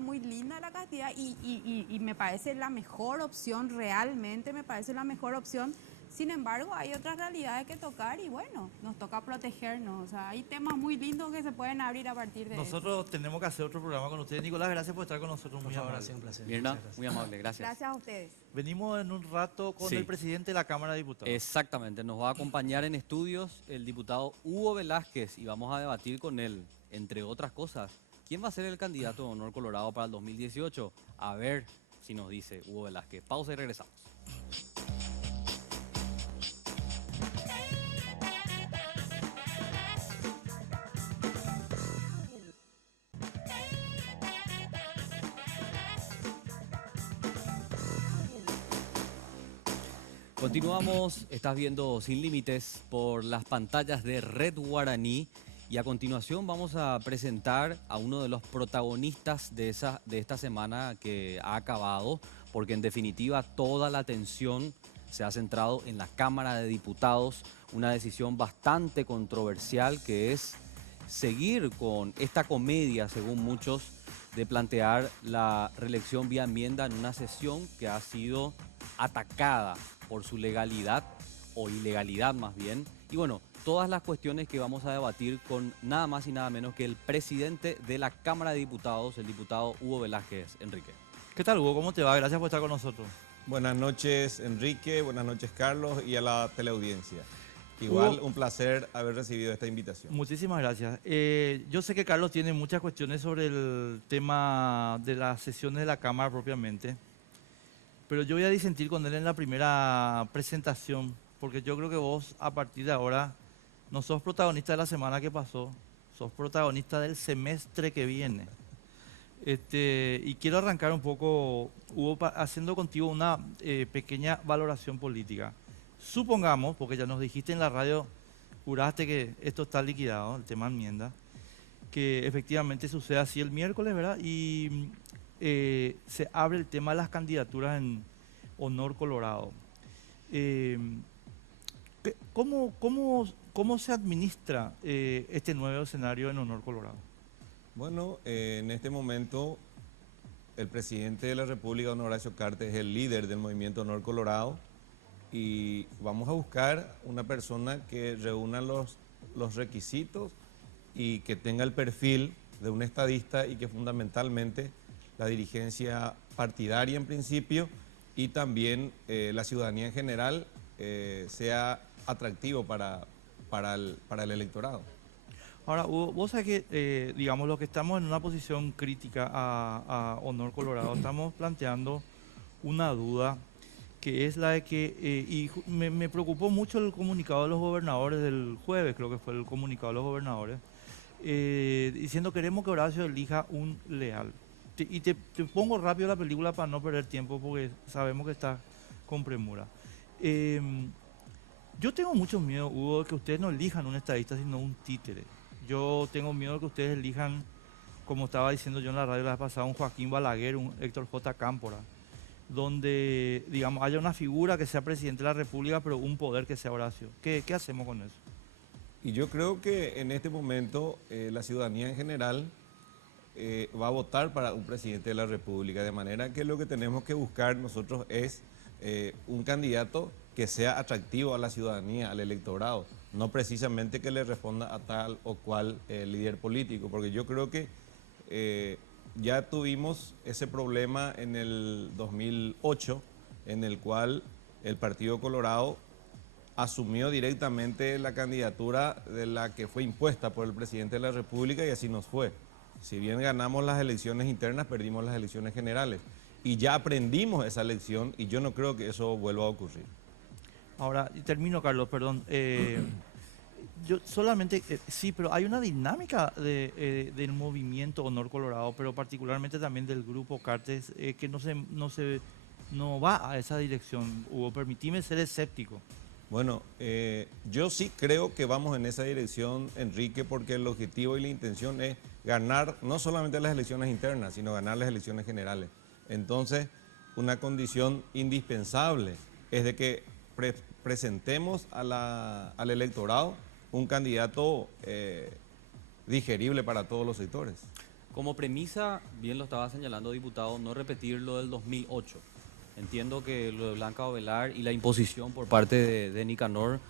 muy linda la castidad y me parece la mejor opción, realmente me parece la mejor opción. Sin embargo, hay otras realidades que tocar y bueno, nos toca protegernos, o sea, hay temas muy lindos que se pueden abrir a partir de eso. Nosotros tenemos que hacer otro programa con ustedes. Nicolás, gracias por estar con nosotros, Por muy favor, ha amable. sido un placer. Mirna, Muchas gracias. muy amable, gracias. Gracias a ustedes. Venimos en un rato con Sí. el presidente de la Cámara de Diputados. Exactamente, nos va a acompañar en estudios el diputado Hugo Velázquez y vamos a debatir con él, entre otras cosas, quién va a ser el candidato de Honor Colorado para el 2018. A ver si nos dice Hugo Velázquez. Pausa y regresamos. Continuamos, estás viendo Sin Límites por las pantallas de Red Guaraní y a continuación vamos a presentar a uno de los protagonistas de esta semana que ha acabado, porque en definitiva toda la atención se ha centrado en la Cámara de Diputados, una decisión bastante controversial que es seguir con esta comedia, según muchos, de plantear la reelección vía enmienda en una sesión que ha sido atacada por su legalidad o ilegalidad más bien. Y bueno, todas las cuestiones que vamos a debatir con nada más y nada menos que el presidente de la Cámara de Diputados, el diputado Hugo Velázquez. Enrique. ¿Qué tal, Hugo? ¿Cómo te va? Gracias por estar con nosotros. Buenas noches, Enrique. Buenas noches, Carlos, y a la teleaudiencia. Igual, Hugo, un placer haber recibido esta invitación. muchísimas gracias. Yo sé que Carlos tiene muchas cuestiones sobre el tema de las sesiones de la Cámara propiamente, pero yo voy a disentir con él en la primera presentación, porque yo creo que vos a partir de ahora no sos protagonista de la semana que pasó, sos protagonista del semestre que viene. Y quiero arrancar un poco, Hugo, haciendo contigo una pequeña valoración política. Supongamos, porque ya nos dijiste en la radio, juraste que esto está liquidado, el tema enmienda, que efectivamente suceda así el miércoles, ¿verdad? Y se abre el tema de las candidaturas en Honor Colorado. ¿Cómo se administra este nuevo escenario en Honor Colorado? Bueno, en este momento, el presidente de la República, don Horacio Cartes, es el líder del movimiento Honor Colorado y vamos a buscar una persona que reúna los requisitos y que tenga el perfil de un estadista y que fundamentalmente la dirigencia partidaria en principio y también la ciudadanía en general sea atractivo para el electorado. Ahora, Hugo, vos sabés que, digamos, los que estamos en una posición crítica a Honor Colorado, estamos planteando una duda que es la de que, me preocupó mucho el comunicado de los gobernadores del jueves, creo que fue el comunicado de los gobernadores, diciendo queremos que Horacio elija un leal. Te pongo rápido la película para no perder tiempo porque sabemos que está con premura. Yo tengo mucho miedo, Hugo, de que ustedes no elijan un estadista sino un títere. Yo tengo miedo de que ustedes elijan, como estaba diciendo yo en la radio la vez pasada, un Joaquín Balaguer, un Héctor J. Cámpora, donde, digamos, haya una figura que sea presidente de la República, pero un poder que sea Horacio. ¿Qué hacemos con eso? Y yo creo que en este momento la ciudadanía en general va a votar para un presidente de la República, de manera que lo que tenemos que buscar nosotros es un candidato que sea atractivo a la ciudadanía, al electorado, no precisamente que le responda a tal o cual líder político, porque yo creo que ya tuvimos ese problema en el 2008, en el cual el Partido Colorado asumió directamente la candidatura de la que fue impuesta por el presidente de la República y así nos fue. Si bien ganamos las elecciones internas, perdimos las elecciones generales. Y ya aprendimos esa lección y yo no creo que eso vuelva a ocurrir. Ahora, y termino, Carlos, perdón. Yo solamente, sí, pero hay una dinámica del movimiento Honor Colorado, pero particularmente también del grupo Cartes, que no va a esa dirección. Hugo, permitime ser escéptico. Bueno, yo sí creo que vamos en esa dirección, Enrique, porque el objetivo y la intención es ganar no solamente las elecciones internas, sino ganar las elecciones generales. Entonces, una condición indispensable es de que presentemos al electorado un candidato digerible para todos los sectores. Como premisa, bien lo estaba señalando, diputado, no repetir lo del 2008. Entiendo que lo de Blanca Ovelar y la imposición por parte de Nicanor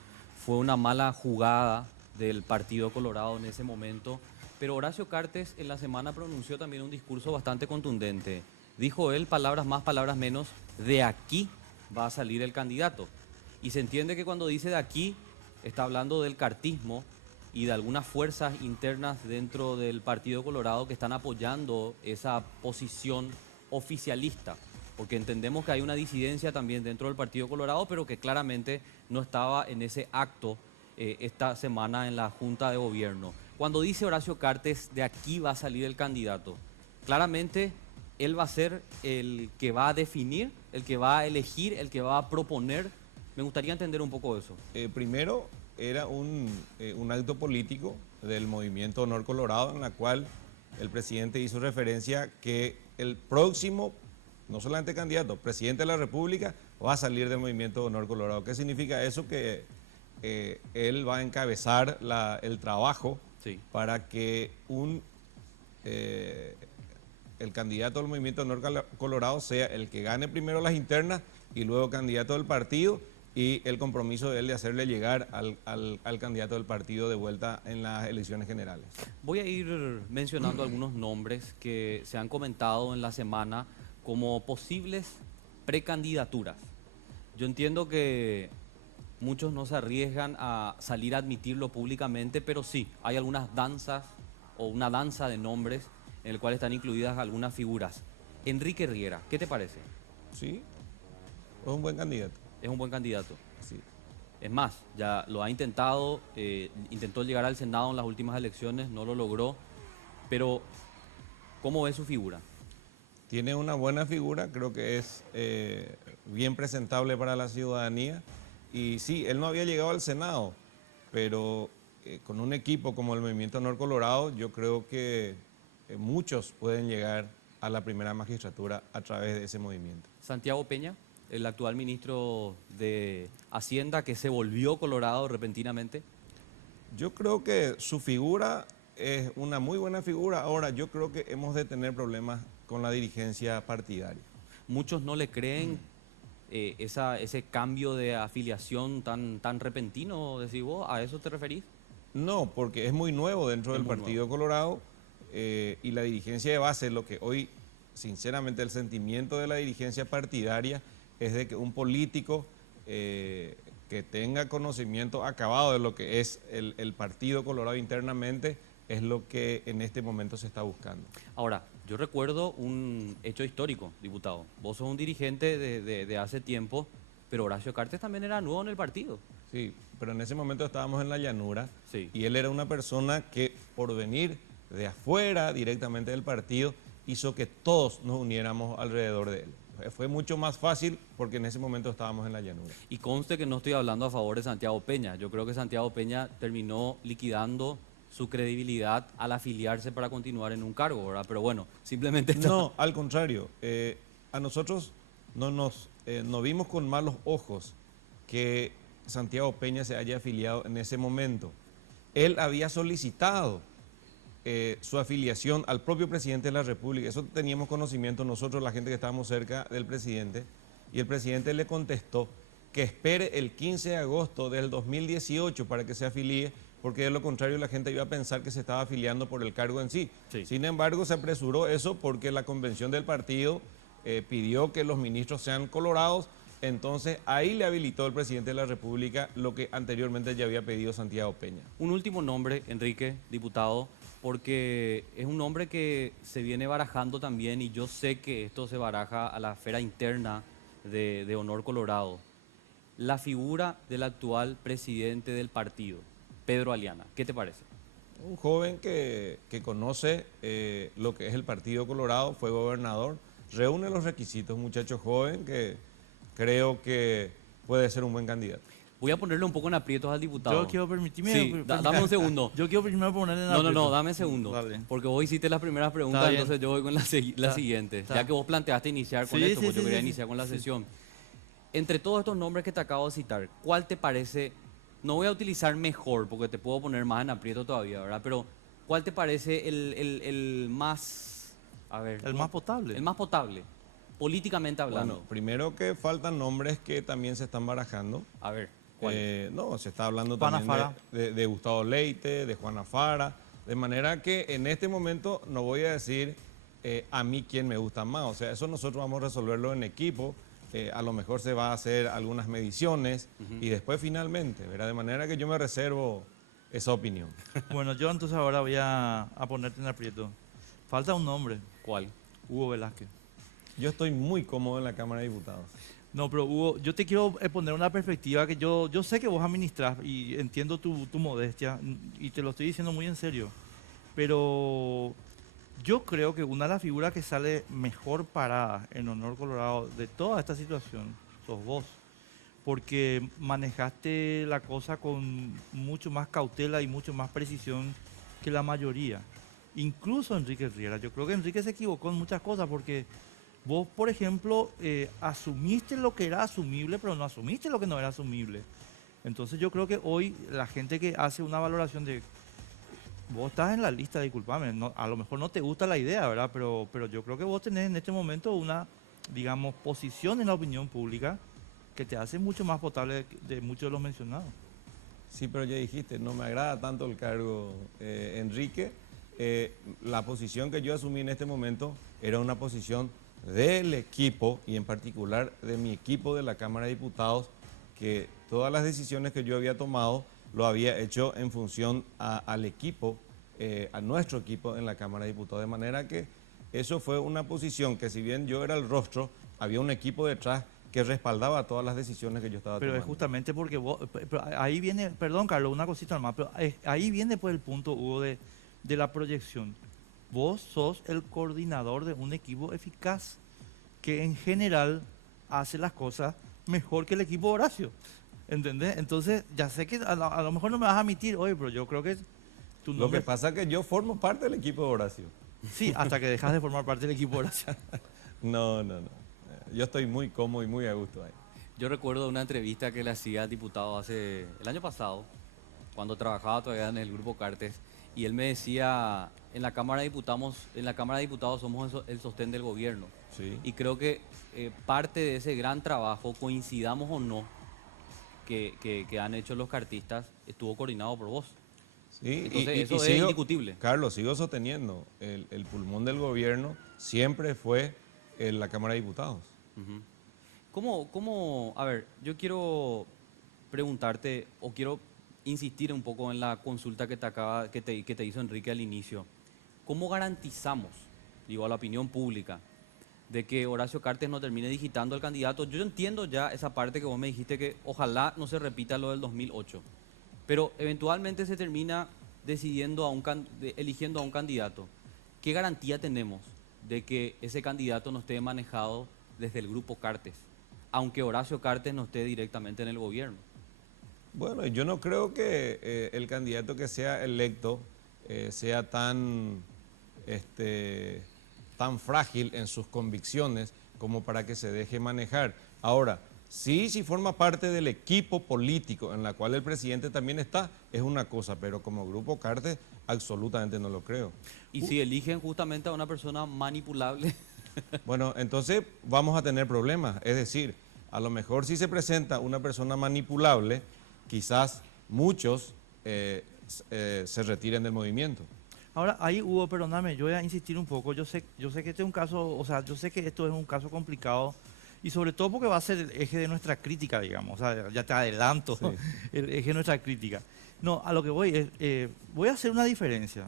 fue una mala jugada del Partido Colorado en ese momento, pero Horacio Cartes en la semana pronunció también un discurso bastante contundente. Dijo él, palabras más, palabras menos, de aquí va a salir el candidato. Y se entiende que cuando dice de aquí, está hablando del cartismo y de algunas fuerzas internas dentro del Partido Colorado que están apoyando esa posición oficialista, porque entendemos que hay una disidencia también dentro del Partido Colorado, pero que claramente no estaba en ese acto esta semana en la Junta de Gobierno. Cuando dice Horacio Cartes, de aquí va a salir el candidato, claramente él va a ser el que va a definir, el que va a elegir, el que va a proponer. Me gustaría entender un poco eso. Primero, era un acto político del movimiento Honor Colorado en la cual el presidente hizo referencia que el próximo, no solamente candidato, presidente de la República va a salir del movimiento Honor Colorado. ¿Qué significa eso? Que él va a encabezar el trabajo para que el candidato del movimiento Honor Colorado sea el que gane primero las internas y luego candidato del partido, y el compromiso de él de hacerle llegar al candidato del partido de vuelta en las elecciones generales. Voy a ir mencionando algunos nombres que se han comentado en la semana como posibles precandidaturas. Yo entiendo que muchos no se arriesgan a salir a admitirlo públicamente, pero sí, hay algunas danzas o una danza de nombres en el cual están incluidas algunas figuras. Enrique Riera, ¿qué te parece? Sí, es un buen candidato. Es un buen candidato. Sí. Es más, ya lo ha intentado, intentó llegar al Senado en las últimas elecciones, no lo logró, pero ¿cómo ve su figura? Tiene una buena figura, creo que es bien presentable para la ciudadanía, y sí, él no había llegado al Senado, pero con un equipo como el Movimiento Honor Colorado, yo creo que muchos pueden llegar a la primera magistratura a través de ese movimiento. Santiago Peña, el actual ministro de Hacienda que se volvió colorado repentinamente. Yo creo que su figura es una muy buena figura. Ahora, yo creo que hemos de tener problemas con la dirigencia partidaria. Muchos no le creen ese cambio de afiliación tan repentino, decís vos, ¿a eso te referís? No, porque es muy nuevo dentro del Partido Colorado, y la dirigencia de base, lo que hoy, sinceramente, el sentimiento de la dirigencia partidaria es de que un político que tenga conocimiento acabado de lo que es el Partido Colorado internamente es lo que en este momento se está buscando. Ahora, yo recuerdo un hecho histórico, diputado. Vos sos un dirigente de hace tiempo, pero Horacio Cartes también era nuevo en el partido. Sí, pero en ese momento estábamos en la llanura, sí, y él era una persona que por venir de afuera directamente del partido hizo que todos nos uniéramos alrededor de él. Fue mucho más fácil porque en ese momento estábamos en la llanura. Y conste que no estoy hablando a favor de Santiago Peña. Yo creo que Santiago Peña terminó liquidando su credibilidad al afiliarse para continuar en un cargo, ¿verdad? Pero bueno, simplemente... No, al contrario. A nosotros no vimos con malos ojos que Santiago Peña se haya afiliado en ese momento. Él había solicitado su afiliación al propio presidente de la República. Eso teníamos conocimiento nosotros, la gente que estábamos cerca del presidente, y el presidente le contestó que espere el 15 de agosto del 2018 para que se afilie, porque de lo contrario la gente iba a pensar que se estaba afiliando por el cargo en sí. Sí. Sin embargo, se apresuró eso porque la convención del partido pidió que los ministros sean colorados. Entonces ahí le habilitó el presidente de la República lo que anteriormente ya había pedido Santiago Peña. Un último nombre, Enrique, diputado, porque es un nombre que se viene barajando también, y yo sé que esto se baraja a la esfera interna de Honor Colorado. La figura del actual presidente del partido, Pedro Aliana, ¿qué te parece? Un joven que conoce lo que es el Partido Colorado, fue gobernador, reúne los requisitos, un muchacho joven que creo que puede ser un buen candidato. Voy a ponerle un poco en aprietos al diputado. Yo quiero permitirme... Sí, dame un segundo. Yo quiero primero ponerle en aprietos. No, dame un segundo. Dale. Porque vos hiciste las primeras preguntas, entonces yo voy con la siguiente. Ya que vos planteaste iniciar con esto, porque yo quería iniciar con la sesión. Entre todos estos nombres que te acabo de citar, ¿cuál te parece? No voy a utilizar mejor, porque te puedo poner más en aprieto todavía, ¿verdad? Pero ¿cuál te parece el más, a ver, El más potable. el más potable, políticamente hablando? Bueno, primero que faltan nombres que también se están barajando. A ver, ¿cuál? No, se está hablando Juana también Fara. de Gustavo Leite, de Juana Fara, de manera que en este momento no voy a decir a mí quién me gusta más, o sea, eso nosotros vamos a resolverlo en equipo, a lo mejor se va a hacer algunas mediciones y después finalmente, ¿verdad? De manera que yo me reservo esa opinión. Bueno, yo entonces ahora voy a ponerte en aprieto. Falta un nombre, ¿Cuál? Hugo Velázquez. Yo estoy muy cómodo en la Cámara de Diputados. No, pero Hugo, yo te quiero poner una perspectiva que yo sé que vos administras y entiendo tu modestia y te lo estoy diciendo muy en serio, pero yo creo que una de las figuras que sale mejor parada en Honor Colorado de toda esta situación sos vos, porque manejaste la cosa con mucho más cautela y mucho más precisión que la mayoría, incluso Enrique Riera. Yo creo que Enrique se equivocó en muchas cosas porque vos, por ejemplo, asumiste lo que era asumible, pero no asumiste lo que no era asumible. Entonces yo creo que hoy la gente que hace una valoración de... Vos estás en la lista, disculpame, a lo mejor no te gusta la idea, ¿verdad? Pero yo creo que vos tenés en este momento una, digamos, posición en la opinión pública que te hace mucho más potable de muchos de los mencionados. Sí, pero ya dijiste, no me agrada tanto el cargo, Enrique. La posición que yo asumí en este momento era una posición del equipo y en particular de mi equipo de la Cámara de Diputados, que todas las decisiones que yo había tomado lo había hecho en función al equipo, a nuestro equipo en la Cámara de Diputados. De manera que eso fue una posición que si bien yo era el rostro, había un equipo detrás que respaldaba todas las decisiones que yo estaba Pero tomando. es justamente porque vos, pero ahí viene, perdón Carlos, una cosita más, pero ahí viene pues el punto, Hugo, de la proyección. Vos sos el coordinador de un equipo eficaz que en general hace las cosas mejor que el equipo de Horacio. ¿Entendés? Entonces, ya sé que a lo mejor no me vas a admitir hoy, pero yo creo que tu Lo nombre... que pasa es que yo formo parte del equipo de Horacio. Sí, hasta que dejas de formar parte del equipo de Horacio. No. Yo estoy muy cómodo y muy a gusto ahí. Yo recuerdo una entrevista que le hacía al diputado el año pasado, cuando trabajaba todavía en el Grupo Cartes, y él me decía, en la Cámara de Diputados somos el sostén del gobierno. Sí. Y creo que parte de ese gran trabajo, coincidamos o no, que han hecho los cartistas, estuvo coordinado por vos. Sí, Entonces, eso es indiscutible. Carlos, sigo sosteniendo, el pulmón del gobierno siempre fue la Cámara de Diputados. A ver, yo quiero preguntarte o quiero insistir un poco en la consulta que te hizo Enrique al inicio. ¿Cómo garantizamos, digo, a la opinión pública, de que Horacio Cartes no termine digitando al candidato? Yo entiendo ya esa parte que vos me dijiste, que ojalá no se repita lo del 2008, pero eventualmente se termina eligiendo a un candidato. ¿Qué garantía tenemos de que ese candidato no esté manejado desde el Grupo Cartes, aunque Horacio Cartes no esté directamente en el gobierno? Bueno, yo no creo que el candidato que sea electo sea tan frágil en sus convicciones como para que se deje manejar. Ahora, sí, si forma parte del equipo político en la cual el presidente también está, es una cosa, pero como Grupo Cartes absolutamente no lo creo. Y si eligen justamente a una persona manipulable. Bueno, entonces vamos a tener problemas. Es decir, a lo mejor si se presenta una persona manipulable, quizás muchos se retiren del movimiento. Ahora, ahí Hugo, perdóname, yo voy a insistir un poco. Yo sé que este es un caso, o sea, yo sé que esto es un caso complicado y sobre todo porque va a ser el eje de nuestra crítica, digamos. O sea, ya te adelanto, Sí. el eje de nuestra crítica. No, a lo que voy es, voy a hacer una diferencia.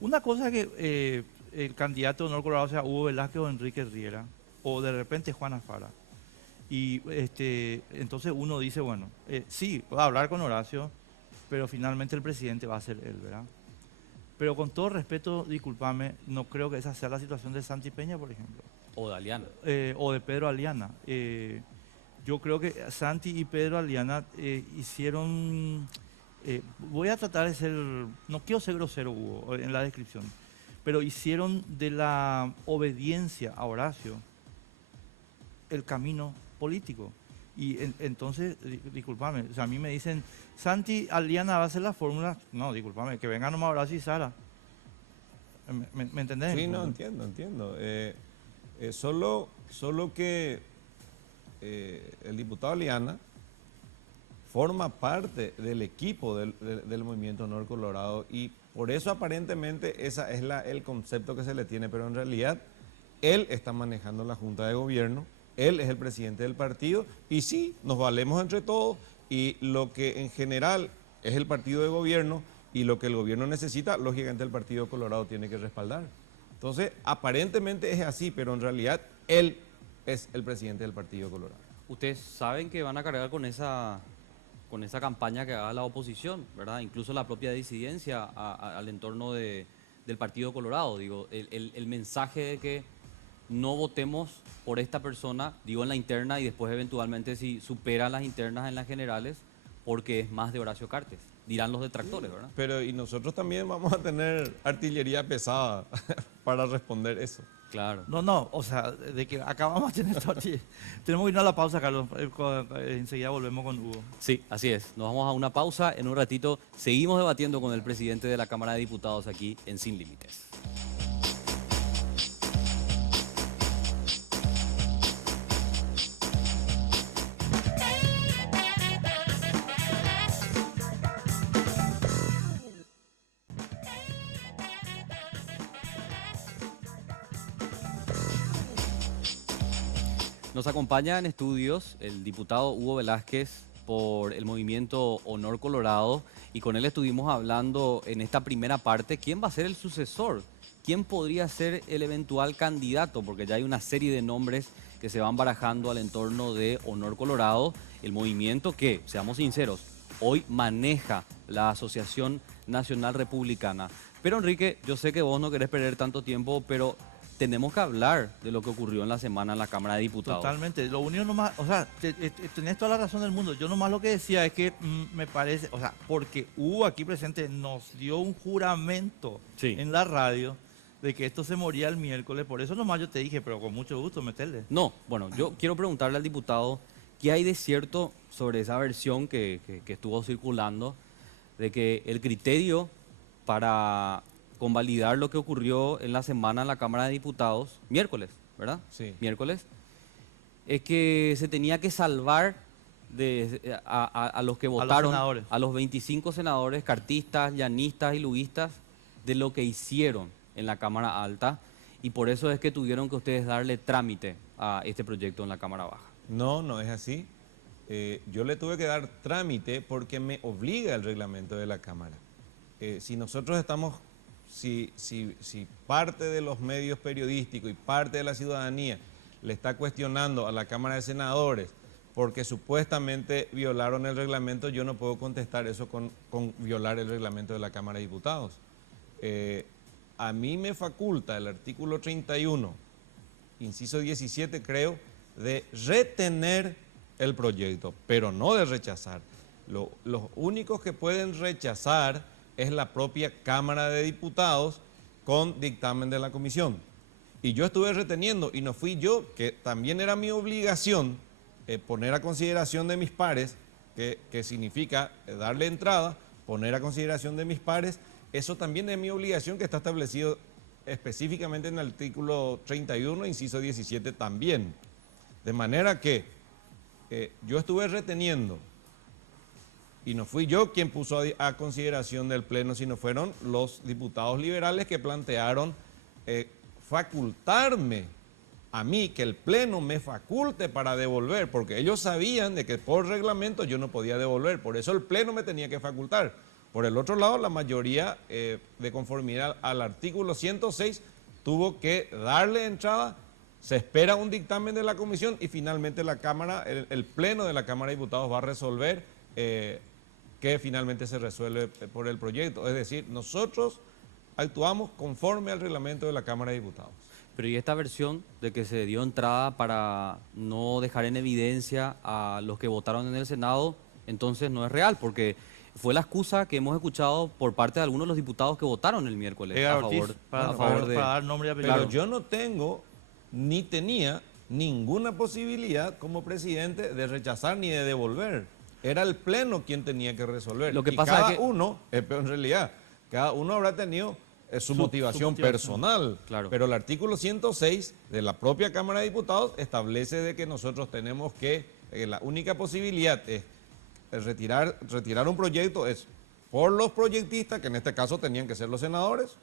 Una cosa es que el candidato de Honor Colorado sea Hugo Velázquez o Enrique Riera, o de repente Juana Fara. Y entonces uno dice, bueno, sí, voy a hablar con Horacio, pero finalmente el presidente va a ser él, ¿verdad? Pero con todo respeto, discúlpame, no creo que esa sea la situación de Santi Peña, por ejemplo. O de Aliana. O de Pedro Aliana. Yo creo que Santi y Pedro Aliana hicieron... voy a tratar de ser... No quiero ser grosero, Hugo, en la descripción, pero hicieron de la obediencia a Horacio el camino político. Y entonces, discúlpame, o sea, a mí me dicen, Santi Aliana va a hacer la fórmula. No, discúlpame, que vengan nomás Horacio y Sara. ¿Me entendés? Sí, no, entiendo. Solo que el diputado Liana forma parte del equipo del movimiento Honor Colorado y por eso aparentemente ese es el concepto que se le tiene, pero en realidad él está manejando la Junta de Gobierno, él es el presidente del partido y sí, nos valemos entre todos y lo que en general es el partido de gobierno y lo que el gobierno necesita, lógicamente el Partido Colorado tiene que respaldar. Entonces, aparentemente es así, pero en realidad él es el presidente del Partido Colorado. Ustedes saben que van a cargar con esa campaña que haga la oposición, ¿verdad? Incluso la propia disidencia al entorno del Partido Colorado. Digo, el mensaje de que no votemos por esta persona, digo en la interna y después eventualmente si superan las internas en las generales, porque es más de Horacio Cartes, dirán los detractores, ¿verdad? Pero y nosotros también vamos a tener artillería pesada para responder eso. Claro. No, o sea, de que acabamos de tener esto aquí. Tenemos que irnos a la pausa, Carlos. Enseguida volvemos con Hugo. Sí, así es. Nos vamos a una pausa. En un ratito seguimos debatiendo con el presidente de la Cámara de Diputados aquí en Sin Límites. Nos acompaña en estudios el diputado Hugo Velázquez por el movimiento Honor Colorado y con él estuvimos hablando en esta primera parte quién va a ser el sucesor, quién podría ser el eventual candidato, porque ya hay una serie de nombres que se van barajando al entorno de Honor Colorado, el movimiento que, seamos sinceros, hoy maneja la Asociación Nacional Republicana. Pero Enrique, yo sé que vos no querés perder tanto tiempo, pero tenemos que hablar de lo que ocurrió en la semana en la Cámara de Diputados. Totalmente. Lo único nomás, o sea, tenés toda la razón del mundo. Yo nomás lo que decía es que me parece, o sea, porque Hugo aquí presente nos dio un juramento en la radio de que esto se moría el miércoles. Por eso nomás yo te dije, pero con mucho gusto, meterle. No, bueno, yo quiero preguntarle al diputado qué hay de cierto sobre esa versión que estuvo circulando de que el criterio para convalidar lo que ocurrió en la semana en la Cámara de Diputados, miércoles, ¿verdad? Sí. Miércoles, es que se tenía que salvar a los que votaron, a los 25 senadores, cartistas, llanistas y luguistas, de lo que hicieron en la Cámara Alta, y por eso es que tuvieron que ustedes darle trámite a este proyecto en la Cámara Baja. No es así. Yo le tuve que dar trámite porque me obliga el reglamento de la Cámara. Si nosotros estamos... Si parte de los medios periodísticos y parte de la ciudadanía le está cuestionando a la Cámara de Senadores porque supuestamente violaron el reglamento, yo no puedo contestar eso con violar el reglamento de la Cámara de Diputados. A mí me faculta el artículo 31, inciso 17 creo, de retener el proyecto, pero no de rechazar. Los únicos que pueden rechazar es la propia Cámara de Diputados con dictamen de la comisión. Y yo estuve reteniendo y no fui yo, que también era mi obligación poner a consideración de mis pares, que significa darle entrada, poner a consideración de mis pares, eso también es mi obligación que está establecido específicamente en el artículo 31, inciso 17 también. De manera que yo estuve reteniendo. Y no fui yo quien puso a consideración del Pleno, sino fueron los diputados liberales que plantearon facultarme a mí, que el Pleno me faculte para devolver, porque ellos sabían de que por reglamento yo no podía devolver, por eso el Pleno me tenía que facultar. Por el otro lado, la mayoría, de conformidad al artículo 106, tuvo que darle entrada, se espera un dictamen de la comisión y finalmente la Cámara, el Pleno de la Cámara de Diputados va a resolver que finalmente se resuelve por el proyecto. Es decir, nosotros actuamos conforme al reglamento de la Cámara de Diputados. Pero ¿y esta versión de que se dio entrada para no dejar en evidencia a los que votaron en el Senado, entonces no es real? Porque fue la excusa que hemos escuchado por parte de algunos de los diputados que votaron el miércoles a favor de... Para dar nombre y apellido. Pero yo no tengo, ni tenía, ninguna posibilidad como presidente de rechazar ni de devolver. Era el Pleno quien tenía que resolver. Lo que y pasa cada es que... uno, pero en realidad, cada uno habrá tenido es su Su motivación motivación. personal. Claro. Pero el artículo 106 de la propia Cámara de Diputados establece de que nosotros tenemos que, la única posibilidad es retirar un proyecto es por los proyectistas, que en este caso tenían que ser los senadores,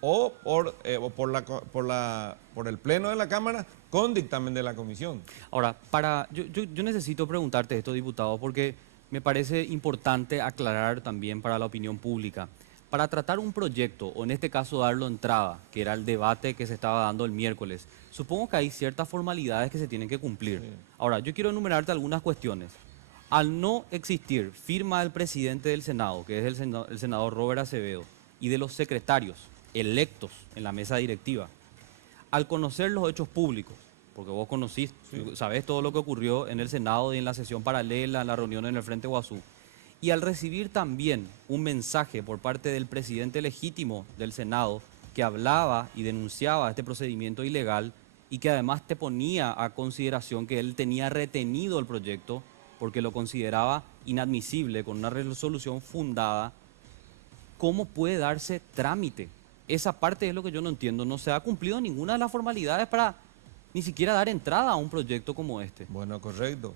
o por el Pleno de la Cámara con dictamen de la Comisión. Ahora, yo necesito preguntarte esto, diputado, porque me parece importante aclarar también para la opinión pública. Para tratar un proyecto, o en este caso darlo entrada, que era el debate que se estaba dando el miércoles, supongo que hay ciertas formalidades que se tienen que cumplir. Sí. Ahora, yo quiero enumerarte algunas cuestiones. Al no existir firma del presidente del Senado, que es el senador Robert Acevedo, y de los secretarios electos en la mesa directiva, al conocer los hechos públicos, porque vos conocís, sabés todo lo que ocurrió en el Senado y en la sesión paralela, en la reunión en el Frente Guazú, y al recibir también un mensaje por parte del presidente legítimo del Senado que hablaba y denunciaba este procedimiento ilegal y que además te ponía a consideración que él tenía retenido el proyecto porque lo consideraba inadmisible con una resolución fundada, ¿cómo puede darse trámite? Esa parte es lo que yo no entiendo. No se ha cumplido ninguna de las formalidades para ni siquiera dar entrada a un proyecto como este. Bueno, correcto.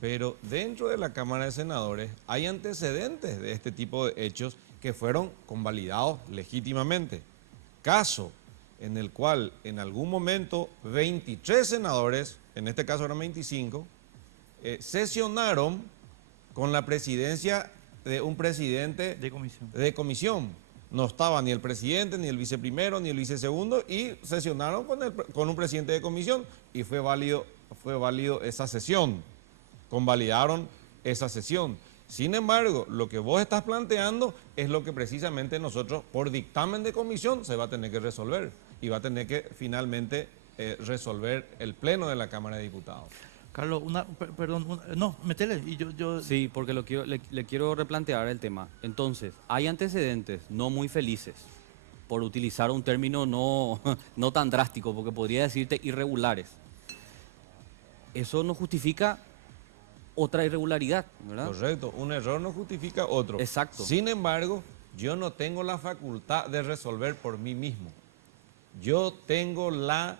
Pero dentro de la Cámara de Senadores hay antecedentes de este tipo de hechos que fueron convalidados legítimamente. Caso en el cual en algún momento 23 senadores, en este caso eran 25, sesionaron con la presidencia de un presidente De comisión. comisión. No estaba ni el presidente, ni el viceprimero, ni el vicesegundo y sesionaron con un presidente de comisión y fue válido esa sesión. Convalidaron esa sesión. Sin embargo, lo que vos estás planteando es lo que precisamente nosotros, por dictamen de comisión, se va a tener que resolver y va a tener que finalmente resolver el Pleno de la Cámara de Diputados. Carlos, no, metele. Y yo Sí, porque le quiero replantear el tema. Entonces, hay antecedentes no muy felices, por utilizar un término no tan drástico, porque podría decirte irregulares. Eso no justifica otra irregularidad, ¿verdad? Correcto, un error no justifica otro. Exacto. Sin embargo, yo no tengo la facultad de resolver por mí mismo. Yo tengo la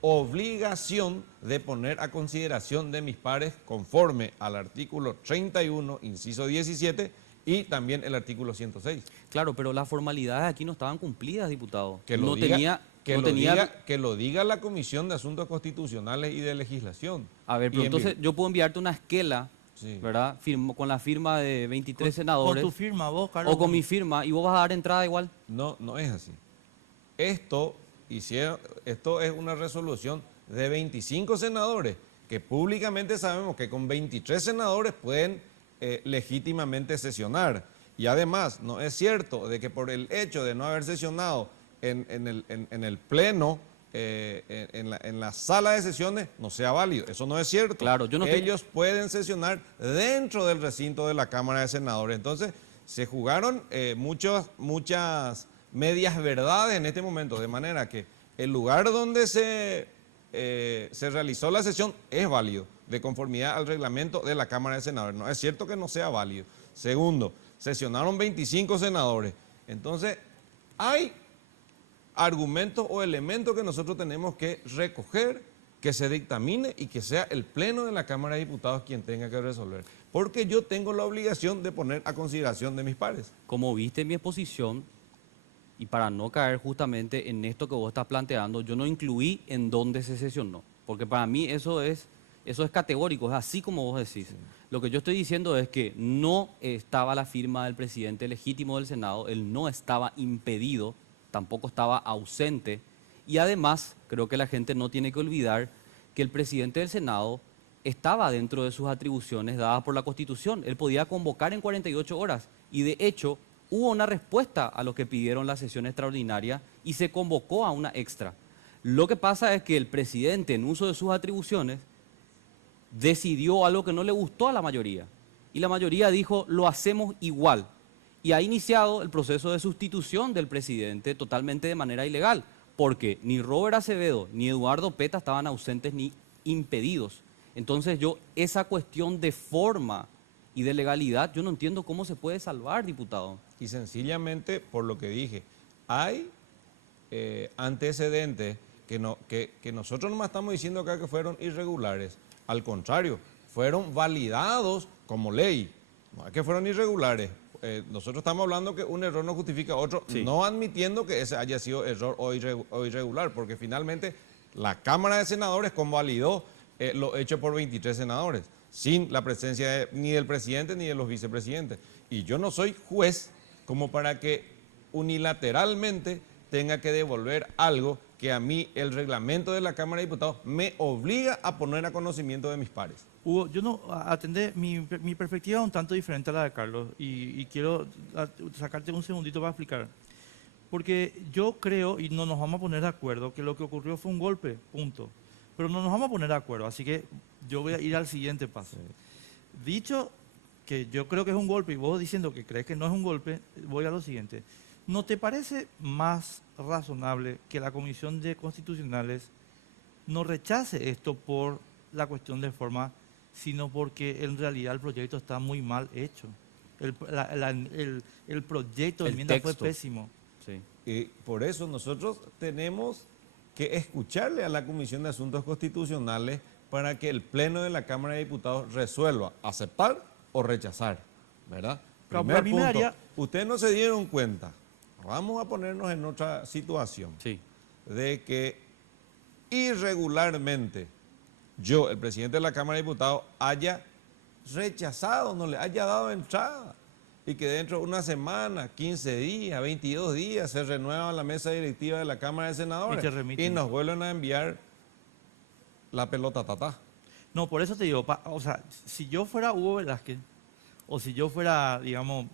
obligación de poner a consideración de mis pares conforme al artículo 31, inciso 17 y también el artículo 106. Claro, pero las formalidades aquí no estaban cumplidas, diputado. Que lo diga la Comisión de Asuntos Constitucionales y de Legislación. A ver, pero entonces yo puedo enviarte una esquela, Sí. ¿verdad? Con la firma de 23 senadores. Con tu firma, vos, Carlos. O con mi firma, y vos vas a dar entrada igual. No, no es así. Esto es una resolución de 25 senadores, que públicamente sabemos que con 23 senadores pueden legítimamente sesionar. Y además, no es cierto de que por el hecho de no haber sesionado en el Pleno, en la sala de sesiones, no sea válido. Eso no es cierto. Claro, yo no Ellos pueden sesionar dentro del recinto de la Cámara de Senadores. Entonces, se jugaron muchas medias verdades en este momento, de manera que el lugar donde se realizó la sesión es válido, de conformidad al reglamento de la Cámara de Senadores. No es cierto que no sea válido. Segundo, sesionaron 25 senadores. Entonces, hay argumentos o elementos que nosotros tenemos que recoger, que se dictamine y que sea el Pleno de la Cámara de Diputados quien tenga que resolver. Porque yo tengo la obligación de poner a consideración de mis pares. Como viste mi exposición, y para no caer justamente en esto que vos estás planteando, yo no incluí en dónde se sesionó. Porque para mí eso es categórico, es así como vos decís. Sí. Lo que yo estoy diciendo es que no estaba la firma del presidente legítimo del Senado, él no estaba impedido, tampoco estaba ausente, y además creo que la gente no tiene que olvidar que el presidente del Senado estaba dentro de sus atribuciones dadas por la Constitución. Él podía convocar en 48 horas y de hecho hubo una respuesta a lo que pidieron la sesión extraordinaria y se convocó a una extra. Lo que pasa es que el presidente, en uso de sus atribuciones, decidió algo que no le gustó a la mayoría y la mayoría dijo, lo hacemos igual. Y ha iniciado el proceso de sustitución del presidente totalmente de manera ilegal, porque ni Robert Acevedo ni Eduardo Peta estaban ausentes ni impedidos. Entonces esa cuestión de forma y de legalidad, yo no entiendo cómo se puede salvar, diputado. Y sencillamente, por lo que dije, hay antecedentes que nosotros no estamos diciendo acá que fueron irregulares. Al contrario, fueron validados como ley. No es que fueron irregulares. Nosotros estamos hablando que un error no justifica otro, Sí. no admitiendo que ese haya sido error o irregular, porque finalmente la Cámara de Senadores convalidó lo hecho por 23 senadores, sin la presencia ni del presidente ni de los vicepresidentes. Y yo no soy juez como para que unilateralmente tenga que devolver algo que a mí el reglamento de la Cámara de Diputados me obliga a poner a conocimiento de mis pares. Hugo, yo no atendé, mi perspectiva es un tanto diferente a la de Carlos y quiero sacarte un segundito para explicar. Porque yo creo, y no nos vamos a poner de acuerdo, que lo que ocurrió fue un golpe, punto. Pero no nos vamos a poner de acuerdo, así que yo voy a ir al siguiente paso. Dicho que yo creo que es un golpe y vos diciendo que crees que no es un golpe, voy a lo siguiente. ¿No te parece más razonable que la Comisión de Constitucionales no rechace esto por la cuestión de forma, sino porque en realidad el proyecto está muy mal hecho? El proyecto de El enmienda fue texto. pésimo. Sí. Y por eso nosotros tenemos que escucharle a la Comisión de Asuntos Constitucionales para que el Pleno de la Cámara de Diputados resuelva aceptar o rechazar, ¿verdad? Claro, Primer a mí me punto, daría- ustedes no se dieron cuenta, vamos a ponernos en otra situación, Sí. de que irregularmente yo, el presidente de la Cámara de Diputados, haya rechazado, no le haya dado entrada y que dentro de una semana, 15 días, 22 días se renueva la mesa directiva de la Cámara de Senadores Y te remiten. y nos vuelven a enviar la pelota tatá. No, por eso te digo, o sea, si yo fuera Hugo Velázquez, o si yo fuera, digamos...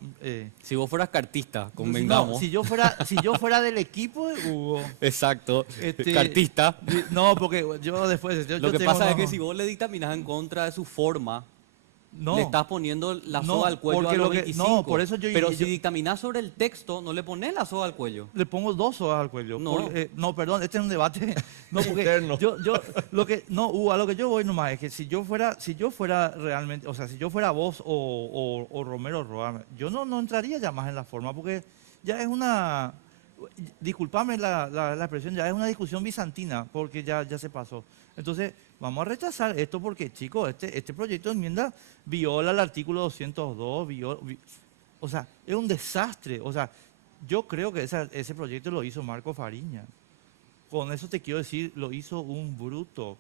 Si vos fueras cartista, no, convengamos. si yo fuera del equipo de Hugo... Exacto. Este, Cartista. No, porque yo después... Lo que pasa es que si vos le dictaminás en contra de su forma, no, le estás poniendo la No, soga al cuello a porque los lo que- 25. no, por eso Pero yo- si dictaminás sobre el texto, no le pones la soga al cuello. le pongo 2 sogas al cuello. No. No, perdón, este es un debate. No, porque Interno. Hugo, a lo que yo voy nomás es que si yo fuera realmente, o sea, si yo fuera vos o Romero Roa, yo no entraría ya más en la forma, porque ya es una, discúlpame la expresión, ya es una discusión bizantina, porque ya se pasó. Entonces, vamos a rechazar esto porque, chicos, este proyecto de enmienda viola el artículo 202, o sea, es un desastre. O sea, yo creo que ese proyecto lo hizo Marco Fariña. Con eso te quiero decir, lo hizo un bruto.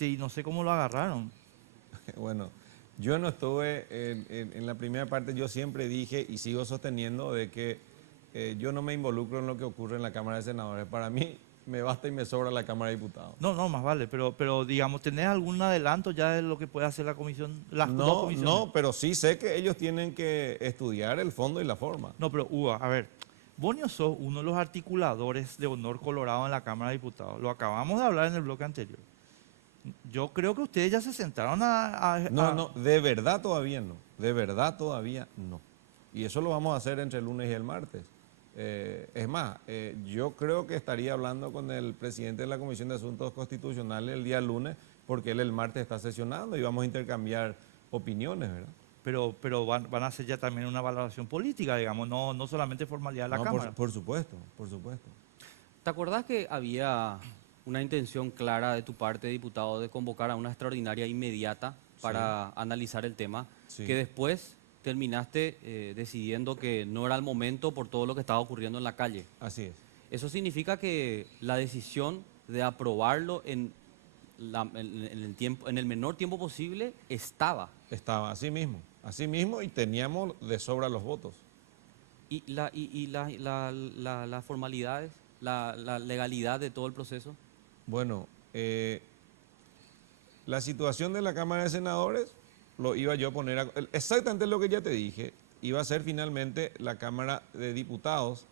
Y no sé cómo lo agarraron. Bueno, yo no estuve en la primera parte, yo siempre dije y sigo sosteniendo de que yo no me involucro en lo que ocurre en la Cámara de Senadores. Para mí me basta y me sobra la Cámara de Diputados. No, más vale, pero digamos, ¿tenés algún adelanto ya de lo que puede hacer la comisión, las dos No, comisiones? no, pero sí sé que ellos tienen que estudiar el fondo y la forma. No, pero Hugo, a ver, vos no sos uno de los articuladores de Honor Colorado en la Cámara de Diputados. Lo acabamos de hablar en el bloque anterior. Yo creo que ustedes ya se sentaron No, de verdad todavía no. De verdad todavía no. Y eso lo vamos a hacer entre el lunes y el martes. Es más, yo creo que estaría hablando con el presidente de la Comisión de Asuntos Constitucionales el día lunes, porque él el martes está sesionando y vamos a intercambiar opiniones, ¿verdad? Pero van a hacer ya también una valoración política, digamos, no solamente formalidad de la No, Cámara. por supuesto, por supuesto. ¿Te acordás que había una intención clara de tu parte, diputado, de convocar a una extraordinaria inmediata para analizar el tema, Sí. que después terminaste decidiendo que no era el momento por todo lo que estaba ocurriendo en la calle? Así es. Eso significa que la decisión de aprobarlo en el tiempo, en el menor tiempo posible estaba. Estaba así mismo y teníamos de sobra los votos. Y las formalidades, la legalidad de todo el proceso. Bueno, la situación de la Cámara de Senadores lo iba yo a poner exactamente lo que ya te dije. Iba a ser finalmente la Cámara de Diputados,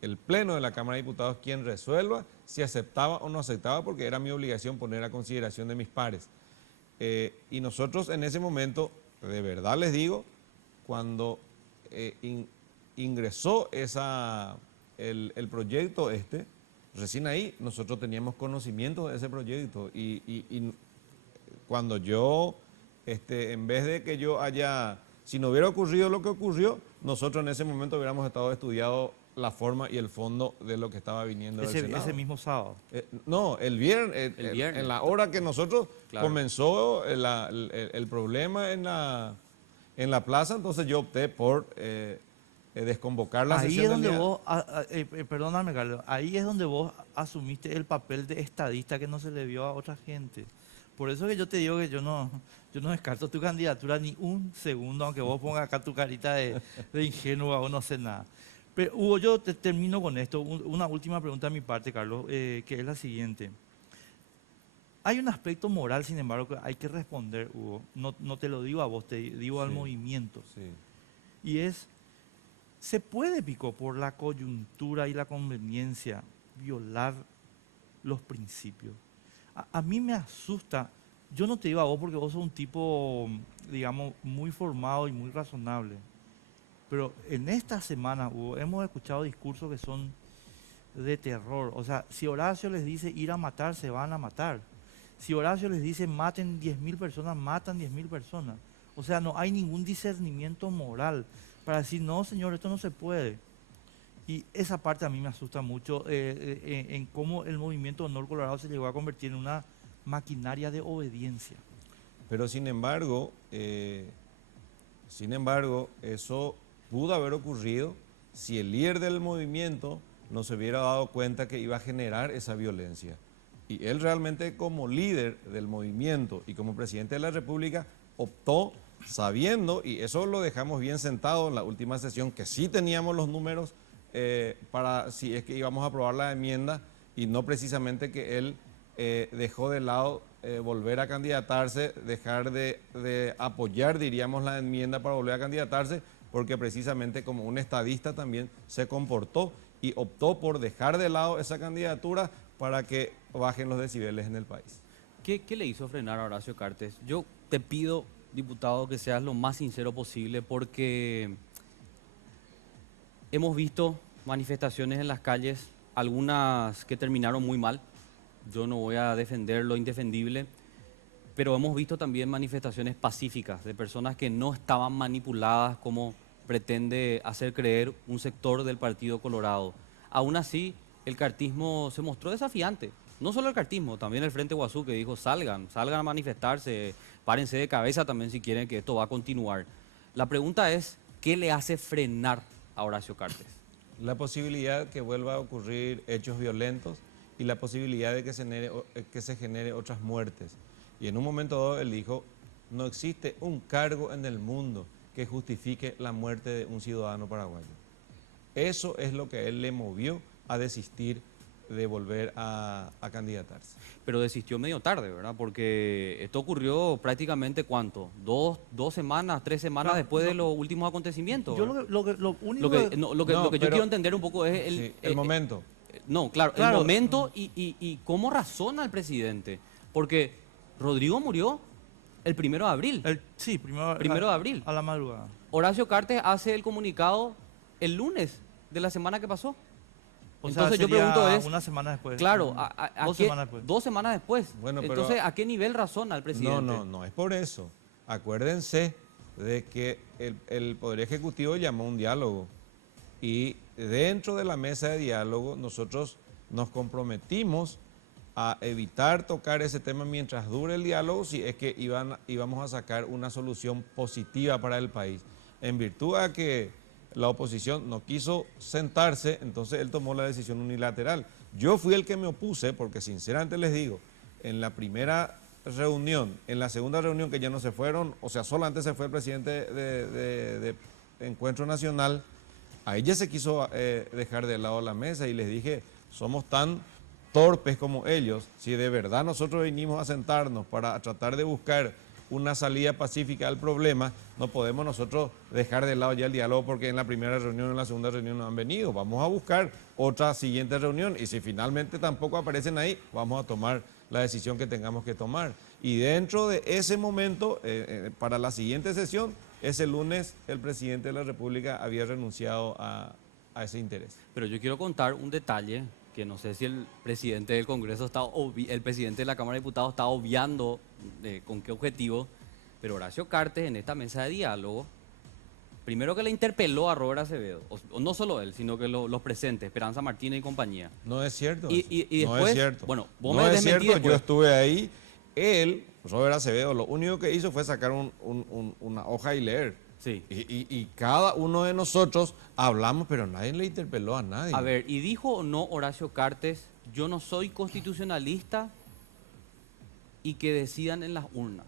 el Pleno de la Cámara de Diputados, quien resuelva si aceptaba o no aceptaba, porque era mi obligación poner a consideración de mis pares. Y nosotros en ese momento, de verdad les digo, cuando ingresó el proyecto recién ahí nosotros teníamos conocimiento de ese proyecto y cuando yo, en vez de que yo haya Si no hubiera ocurrido lo que ocurrió, nosotros en ese momento hubiéramos estado estudiando la forma y el fondo de lo que estaba viniendo del Senado. Ese mismo sábado. No, el viernes, El viernes. en la hora que nosotros Claro. comenzó el problema en la plaza, entonces yo opté por desconvocar la Ahí sesión es del donde día. vos, perdóname Carlos, ahí es donde vos asumiste el papel de estadista que no se le vio a otra gente. Por eso que yo te digo que yo no descarto tu candidatura ni un segundo, aunque vos pongas acá tu carita de ingenua o no sé nada. Pero Hugo, yo te termino con esto. Una última pregunta de mi parte, Carlos, que es la siguiente. Hay un aspecto moral, sin embargo, que hay que responder, Hugo. No te lo digo a vos, te digo al Sí. movimiento. Sí. Y es, ¿se puede, Pico, por la coyuntura y la conveniencia, violar los principios? A mí me asusta, yo no te digo a vos porque vos sos un tipo, digamos, muy formado y muy razonable, pero en esta semana, Hugo, hemos escuchado discursos que son de terror. O sea, si Horacio les dice ir a matar, se van a matar. Si Horacio les dice maten 10.000 personas, matan 10.000 personas. O sea, no hay ningún discernimiento moral para decir, no, señor, esto no se puede. Y esa parte a mí me asusta mucho en cómo el movimiento Honor Colorado se llegó a convertir en una maquinaria de obediencia. Pero sin embargo, eso pudo haber ocurrido si el líder del movimiento no se hubiera dado cuenta que iba a generar esa violencia. Y él realmente como líder del movimiento y como presidente de la República optó sabiendo, y eso lo dejamos bien sentado en la última sesión, que sí teníamos los números para si es que íbamos a aprobar la enmienda y no precisamente que él dejó de lado volver a candidatarse, dejar de apoyar, diríamos, la enmienda para volver a candidatarse, porque precisamente como un estadista también se comportó y optó por dejar de lado esa candidatura para que bajen los decibeles en el país. ¿Qué le hizo frenar a Horacio Cartes? Yo te pido, diputado, que seas lo más sincero posible, porque hemos visto manifestaciones en las calles, algunas que terminaron muy mal. Yo no voy a defender lo indefendible, pero hemos visto también manifestaciones pacíficas de personas que no estaban manipuladas como pretende hacer creer un sector del Partido Colorado. Aún así, el cartismo se mostró desafiante. No solo el cartismo, también el Frente Guazú, que dijo salgan a manifestarse, párense de cabeza también si quieren que esto va a continuar. La pregunta es, ¿qué le hace frenar a Horacio Cartes? La posibilidad que vuelva a ocurrir hechos violentos y la posibilidad de que se genere otras muertes. Y en un momento dado él dijo, no existe un cargo en el mundo que justifique la muerte de un ciudadano paraguayo. Eso es lo que a él le movió a desistir de volver a candidatarse. Pero desistió medio tarde, ¿verdad? Porque esto ocurrió prácticamente, ¿cuánto? ¿Dos semanas, 3 semanas después de los últimos acontecimientos? Yo lo único Lo que yo pero- quiero entender un poco es El momento. No, claro, Claro. el momento y cómo razona el presidente. Porque Rodrigo murió el 1 de abril. sí, primero, Primero de abril. A la madrugada. Horacio Cartes hace el comunicado el lunes de la semana que pasó. O Entonces sea, yo pregunto sería es, una semana después. claro, Dos qué- semanas después. 2 semanas después. Bueno, pero- Entonces, ¿a qué nivel razona el presidente? No es por eso. Acuérdense de que el Poder Ejecutivo llamó a un diálogo y dentro de la mesa de diálogo nosotros nos comprometimos a evitar tocar ese tema mientras dure el diálogo si es que íbamos a sacar una solución positiva para el país. En virtud a que la oposición no quiso sentarse, entonces él tomó la decisión unilateral. Yo fui el que me opuse porque sinceramente les digo, en la primera reunión, en la segunda reunión que ya no se fueron, o sea, solamente se fue el presidente de Encuentro Nacional, ahí ya se quiso dejar de lado la mesa y les dije, somos tan torpes como ellos, si de verdad nosotros venimos a sentarnos para tratar de buscar una salida pacífica al problema, no podemos nosotros dejar de lado ya el diálogo porque en la primera reunión o en la segunda reunión no han venido. Vamos a buscar otra siguiente reunión y si finalmente tampoco aparecen ahí, vamos a tomar la decisión que tengamos que tomar. Y dentro de ese momento, para la siguiente sesión, ese lunes el presidente de la República había renunciado a ese interés. Pero yo quiero contar un detalle que no sé si el presidente del Congreso el presidente de la Cámara de Diputados está obviando con qué objetivo, pero Horacio Cartes en esta mesa de diálogo Primero que le interpeló a Robert Acevedo, o no solo él, sino que los presentes, Esperanza Martínez y compañía. No es cierto. Y no después, es cierto. bueno, vos no me es desmentís cierto, yo después. estuve ahí. Él, Robert Acevedo, lo único que hizo fue sacar una hoja y leer. Sí. Y cada uno de nosotros hablamos, pero nadie le interpeló a nadie. A ver, ¿y dijo o no Horacio Cartes, yo no soy constitucionalista y que decidan en las urnas?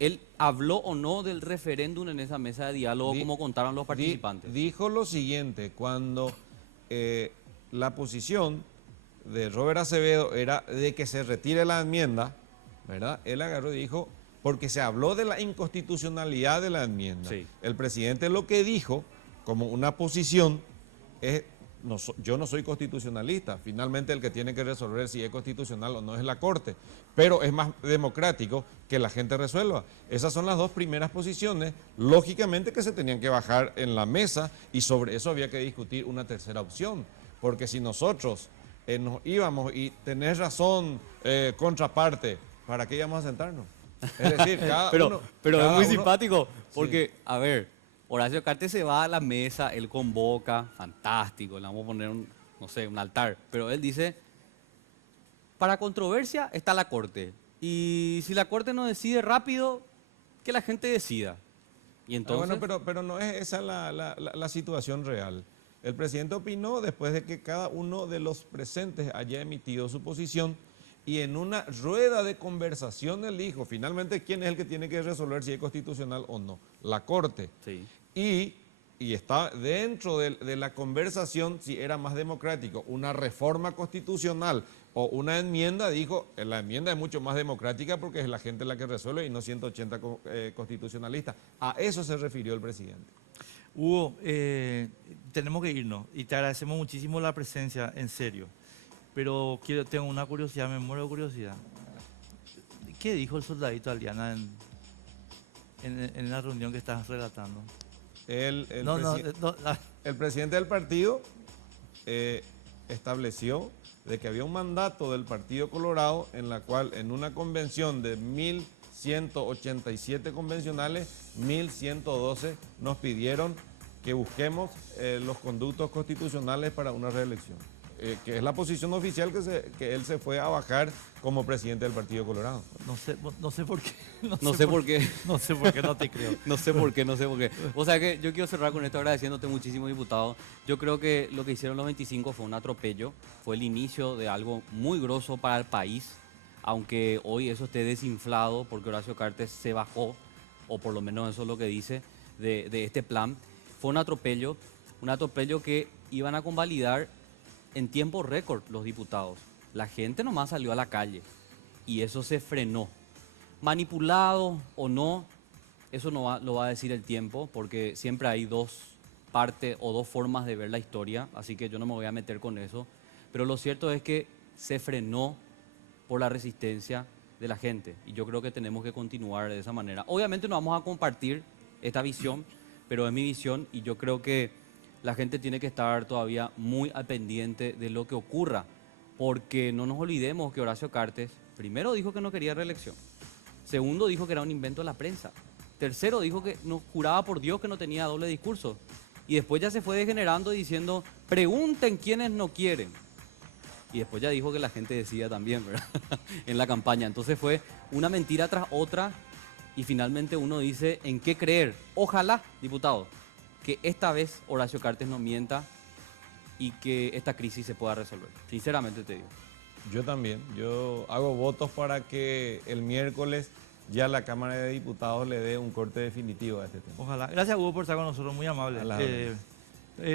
¿Él habló o no del referéndum en esa mesa de diálogo, como contaron los participantes? Dijo lo siguiente, cuando la posición de Robert Acevedo era de que se retire la enmienda, ¿verdad? Él agarró y dijo, porque se habló de la inconstitucionalidad de la enmienda. Sí. El presidente lo que dijo, como una posición, es, yo no soy constitucionalista, finalmente el que tiene que resolver si es constitucional o no es la Corte, pero es más democrático que la gente resuelva. Esas son las dos primeras posiciones, lógicamente que se tenían que bajar en la mesa y sobre eso había que discutir una tercera opción, porque si nosotros nos íbamos y tenés razón, contraparte, ¿para qué íbamos a sentarnos? Es decir, Pero es muy uno- simpático, porque, a ver, Horacio Cartes se va a la mesa, él convoca, fantástico, le vamos a poner no sé, un altar, pero él dice, para controversia está la Corte, y si la Corte no decide rápido, que la gente decida. Y entonces... Bueno, pero no es esa la situación real. El presidente opinó después de que cada uno de los presentes haya emitido su posición y en una rueda de conversación él dijo, finalmente, ¿quién es el que tiene que resolver si es constitucional o no? La Corte. Sí. Y está dentro de la conversación, si era más democrático, una reforma constitucional o una enmienda, dijo, la enmienda es mucho más democrática porque es la gente la que resuelve y no 180 constitucionalistas. A eso se refirió el presidente. Hugo, tenemos que irnos y te agradecemos muchísimo la presencia, en serio. Pero tengo una curiosidad, me muero de curiosidad. ¿Qué dijo el soldadito Aliana en la reunión que estás relatando? El El presidente del partido estableció de que había un mandato del Partido Colorado en la cual en una convención de 1.187 convencionales, 1.112 nos pidieron que busquemos los conductos constitucionales para una reelección, que es la posición oficial que él se fue a bajar como presidente del Partido Colorado. No sé por qué. No sé por qué. No sé por qué, no te creo. No sé por qué. O sea que yo quiero cerrar con esto agradeciéndote muchísimo, diputado. Yo creo que lo que hicieron los 25 fue un atropello, fue el inicio de algo muy grosso para el país, aunque hoy eso esté desinflado porque Horacio Cartes se bajó, o por lo menos eso es lo que dice, de este plan. Fue un atropello que iban a convalidar en tiempo récord los diputados. La gente nomás salió a la calle y eso se frenó. Manipulado o no, eso no lo va a decir el tiempo, porque siempre hay dos partes o dos formas de ver la historia, así que yo no me voy a meter con eso. Pero lo cierto es que se frenó por la resistencia de la gente y yo creo que tenemos que continuar de esa manera. Obviamente no vamos a compartir esta visión, pero es mi visión y yo creo que la gente tiene que estar todavía muy al pendiente de lo que ocurra, porque no nos olvidemos que Horacio Cartes, primero dijo que no quería reelección, segundo dijo que era un invento de la prensa, tercero dijo que no juraba por Dios que no tenía doble discurso, y después ya se fue degenerando diciendo, pregunten quiénes no quieren. Y después ya dijo que la gente decía también, ¿verdad? En la campaña. Entonces fue una mentira tras otra y finalmente uno dice, ¿en qué creer? Ojalá, diputado, que esta vez Horacio Cartes no mienta y que esta crisis se pueda resolver. Sinceramente te digo. Yo también, yo hago votos para que el miércoles ya la Cámara de Diputados le dé un corte definitivo a este tema. Ojalá. Gracias, Hugo, por estar con nosotros, muy amable. A la orden.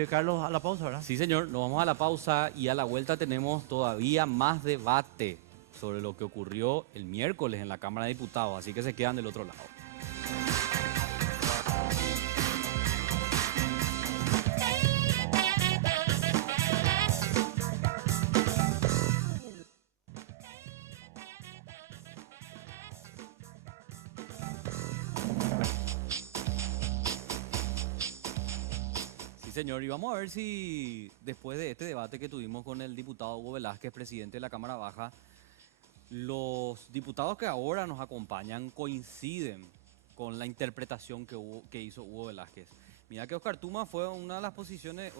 Carlos, a la pausa, ¿verdad? Sí, señor, nos vamos a la pausa y a la vuelta tenemos todavía más debate sobre lo que ocurrió el miércoles en la Cámara de Diputados, así que se quedan del otro lado. Sí, señor, y vamos a ver si después de este debate que tuvimos con el diputado Hugo Velázquez, presidente de la Cámara Baja, los diputados que ahora nos acompañan coinciden con la interpretación que hizo Hugo Velázquez. Mira que Oscar Tuma fue una de las posiciones,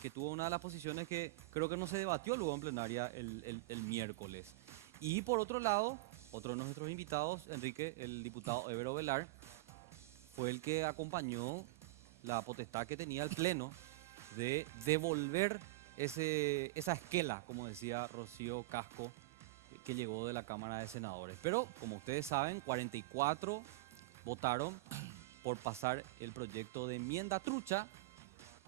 que tuvo una de las posiciones que creo que no se debatió luego en plenaria el miércoles. Y por otro lado, otro de nuestros invitados, Enrique, el diputado Évero Velar, fue el que acompañó la potestad que tenía el Pleno de devolver esa esquela, como decía Rocío Casco, que llegó de la Cámara de Senadores. Pero, como ustedes saben, 44 votaron por pasar el proyecto de enmienda trucha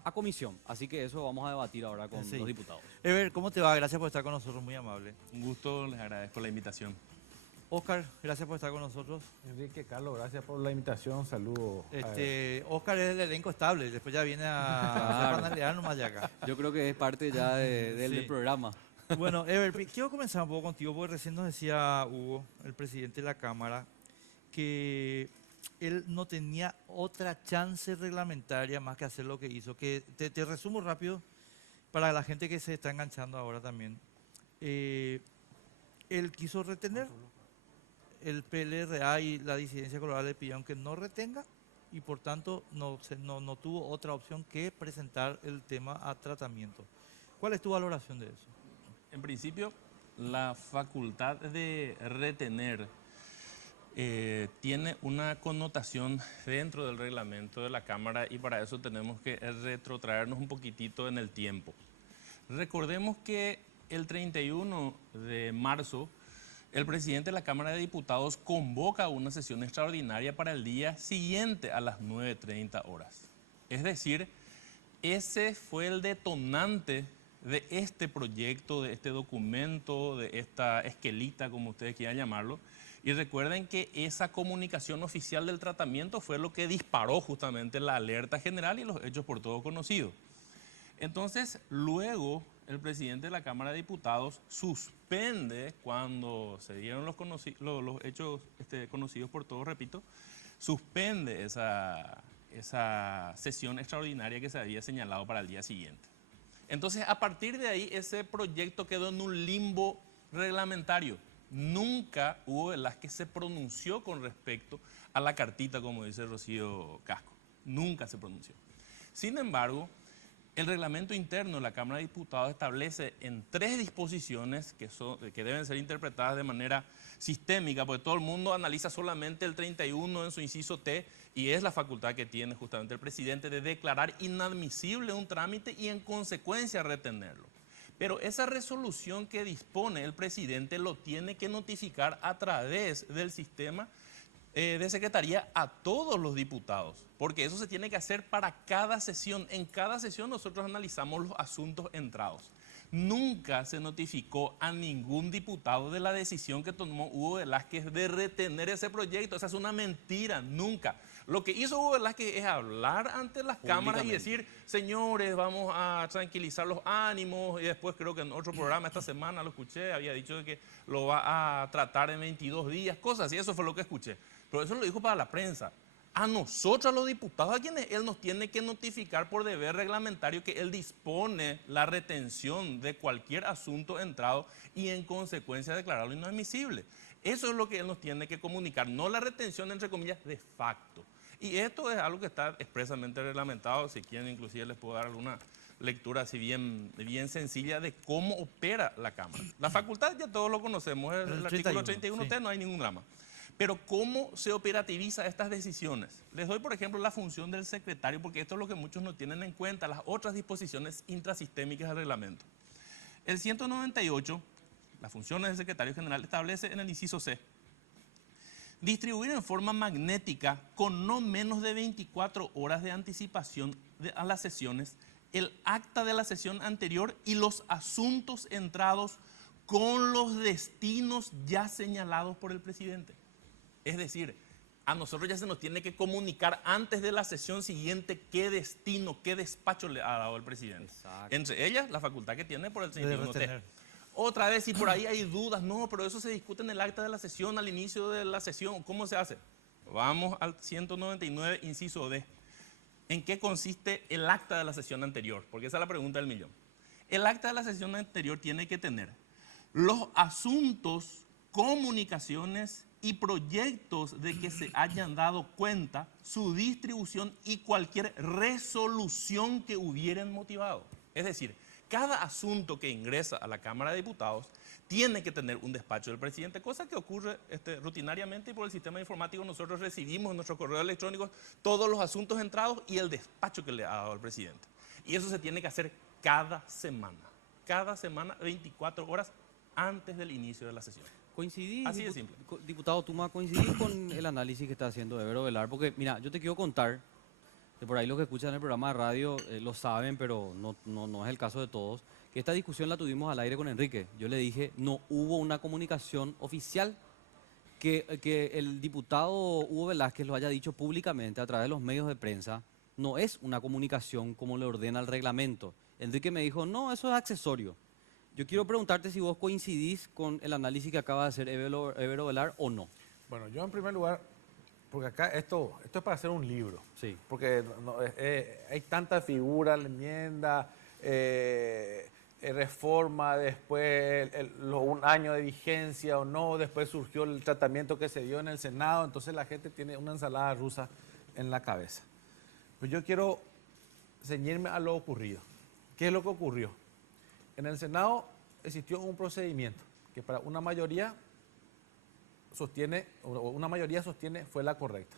a comisión. Así que eso vamos a debatir ahora con Sí. los diputados. Ever, ¿cómo te va? Gracias por estar con nosotros, muy amable. Un gusto, les agradezco la invitación. Oscar, gracias por estar con nosotros. Enrique, Carlos, gracias por la invitación. Saludos. Oscar es el elenco estable, después ya viene a panalear nomás ya acá. Yo creo que es parte ya del Sí. programa. Bueno, Ever, quiero comenzar un poco contigo porque recién nos decía Hugo, el presidente de la Cámara, que él no tenía otra chance reglamentaria más que hacer lo que hizo. Que te resumo rápido para la gente que se está enganchando ahora también. Él quiso retener, el PLRA y la disidencia colorada le pidieron que no retenga y por tanto no tuvo otra opción que presentar el tema a tratamiento. ¿Cuál es tu valoración de eso? En principio, la facultad de retener tiene una connotación dentro del reglamento de la Cámara y para eso tenemos que retrotraernos un poquitito en el tiempo. Recordemos que el 31 de marzo, el presidente de la Cámara de Diputados convoca una sesión extraordinaria para el día siguiente a las 9:30 horas. Es decir, ese fue el detonante de este proyecto, de este documento, de esta esquelita, como ustedes quieran llamarlo. Y recuerden que esa comunicación oficial del tratamiento fue lo que disparó justamente la alerta general y los hechos por todos conocidos. Entonces, luego el presidente de la Cámara de Diputados suspende, cuando se dieron los hechos conocidos por todos, repito, suspende esa sesión extraordinaria que se había señalado para el día siguiente. Entonces, a partir de ahí, ese proyecto quedó en un limbo reglamentario. Nunca Hugo Velázquez se pronunció con respecto a la cartita, como dice Rocío Casco. Nunca se pronunció. Sin embargo, el reglamento interno de la Cámara de Diputados establece en 3 disposiciones que deben ser interpretadas de manera sistémica, porque todo el mundo analiza solamente el 31 en su inciso T, y es la facultad que tiene justamente el presidente de declarar inadmisible un trámite y en consecuencia retenerlo. Pero esa resolución que dispone el presidente lo tiene que notificar a través del sistema de secretaría a todos los diputados, porque eso se tiene que hacer para cada sesión. En cada sesión nosotros analizamos los asuntos entrados. Nunca se notificó a ningún diputado de la decisión que tomó Hugo Velázquez de retener ese proyecto. Esa es una mentira, nunca. Lo que hizo Hugo Velázquez es hablar ante las cámaras y decir, señores, vamos a tranquilizar los ánimos, y después creo que en otro programa esta semana lo escuché, había dicho que lo va a tratar en 22 días, cosas así, eso fue lo que escuché. Pero eso lo dijo para la prensa. A nosotros, a los diputados, a quienes él nos tiene que notificar por deber reglamentario que él dispone la retención de cualquier asunto entrado y en consecuencia declararlo inadmisible. Eso es lo que él nos tiene que comunicar, no la retención, entre comillas, de facto. Y esto es algo que está expresamente reglamentado. Si quieren, inclusive les puedo dar alguna lectura así bien sencilla de cómo opera la Cámara. La facultad ya todos lo conocemos, es el artículo 31T, sí. No hay ningún drama. Pero ¿cómo se operativiza estas decisiones? Les doy, por ejemplo, la función del secretario, porque esto es lo que muchos no tienen en cuenta, las otras disposiciones intrasistémicas del reglamento. El 198, las funciones del secretario general, establece en el inciso C: distribuir en forma magnética con no menos de 24 horas de anticipación a las sesiones el acta de la sesión anterior y los asuntos entrados con los destinos ya señalados por el presidente. Es decir, a nosotros ya se nos tiene que comunicar antes de la sesión siguiente qué destino, qué despacho le ha dado el presidente. Exacto. Entre ellas, la facultad que tiene por el 31T. Otra vez, si por ahí hay dudas, no, pero eso se discute en el acta de la sesión, al inicio de la sesión. ¿Cómo se hace? Vamos al 199, inciso D. ¿En qué consiste el acta de la sesión anterior? Porque esa es la pregunta del millón. El acta de la sesión anterior tiene que tener los asuntos, comunicaciones y proyectos de que se hayan dado cuenta, su distribución y cualquier resolución que hubieran motivado. Es decir, cada asunto que ingresa a la Cámara de Diputados tiene que tener un despacho del presidente, cosa que ocurre rutinariamente, y por el sistema informático nosotros recibimos en nuestros correos electrónicos todos los asuntos entrados y el despacho que le ha dado el presidente. Y eso se tiene que hacer cada semana, 24 horas antes del inicio de la sesión. Coincidí, Así de simple. Diputado Tuma, coincidí con el análisis que está haciendo Evero Velar, porque mira, yo te quiero contar, que por ahí los que escuchan el programa de radio lo saben, pero no es el caso de todos, que esta discusión la tuvimos al aire con Enrique. Yo le dije, no hubo una comunicación oficial que el diputado Hugo Velázquez lo haya dicho públicamente a través de los medios de prensa. No es una comunicación como le ordena el reglamento. Enrique me dijo, no, eso es accesorio. Yo quiero preguntarte si vos coincidís con el análisis que acaba de hacer Evero Velar o no. Bueno, yo en primer lugar, porque acá esto es para hacer un libro. Sí. Porque hay tanta figura, la enmienda, reforma, después un año de vigencia o no, después surgió el tratamiento que se dio en el Senado, entonces la gente tiene una ensalada rusa en la cabeza. Pues yo quiero ceñirme a lo ocurrido. ¿Qué es lo que ocurrió? En el Senado existió un procedimiento que para una mayoría sostiene fue la correcta.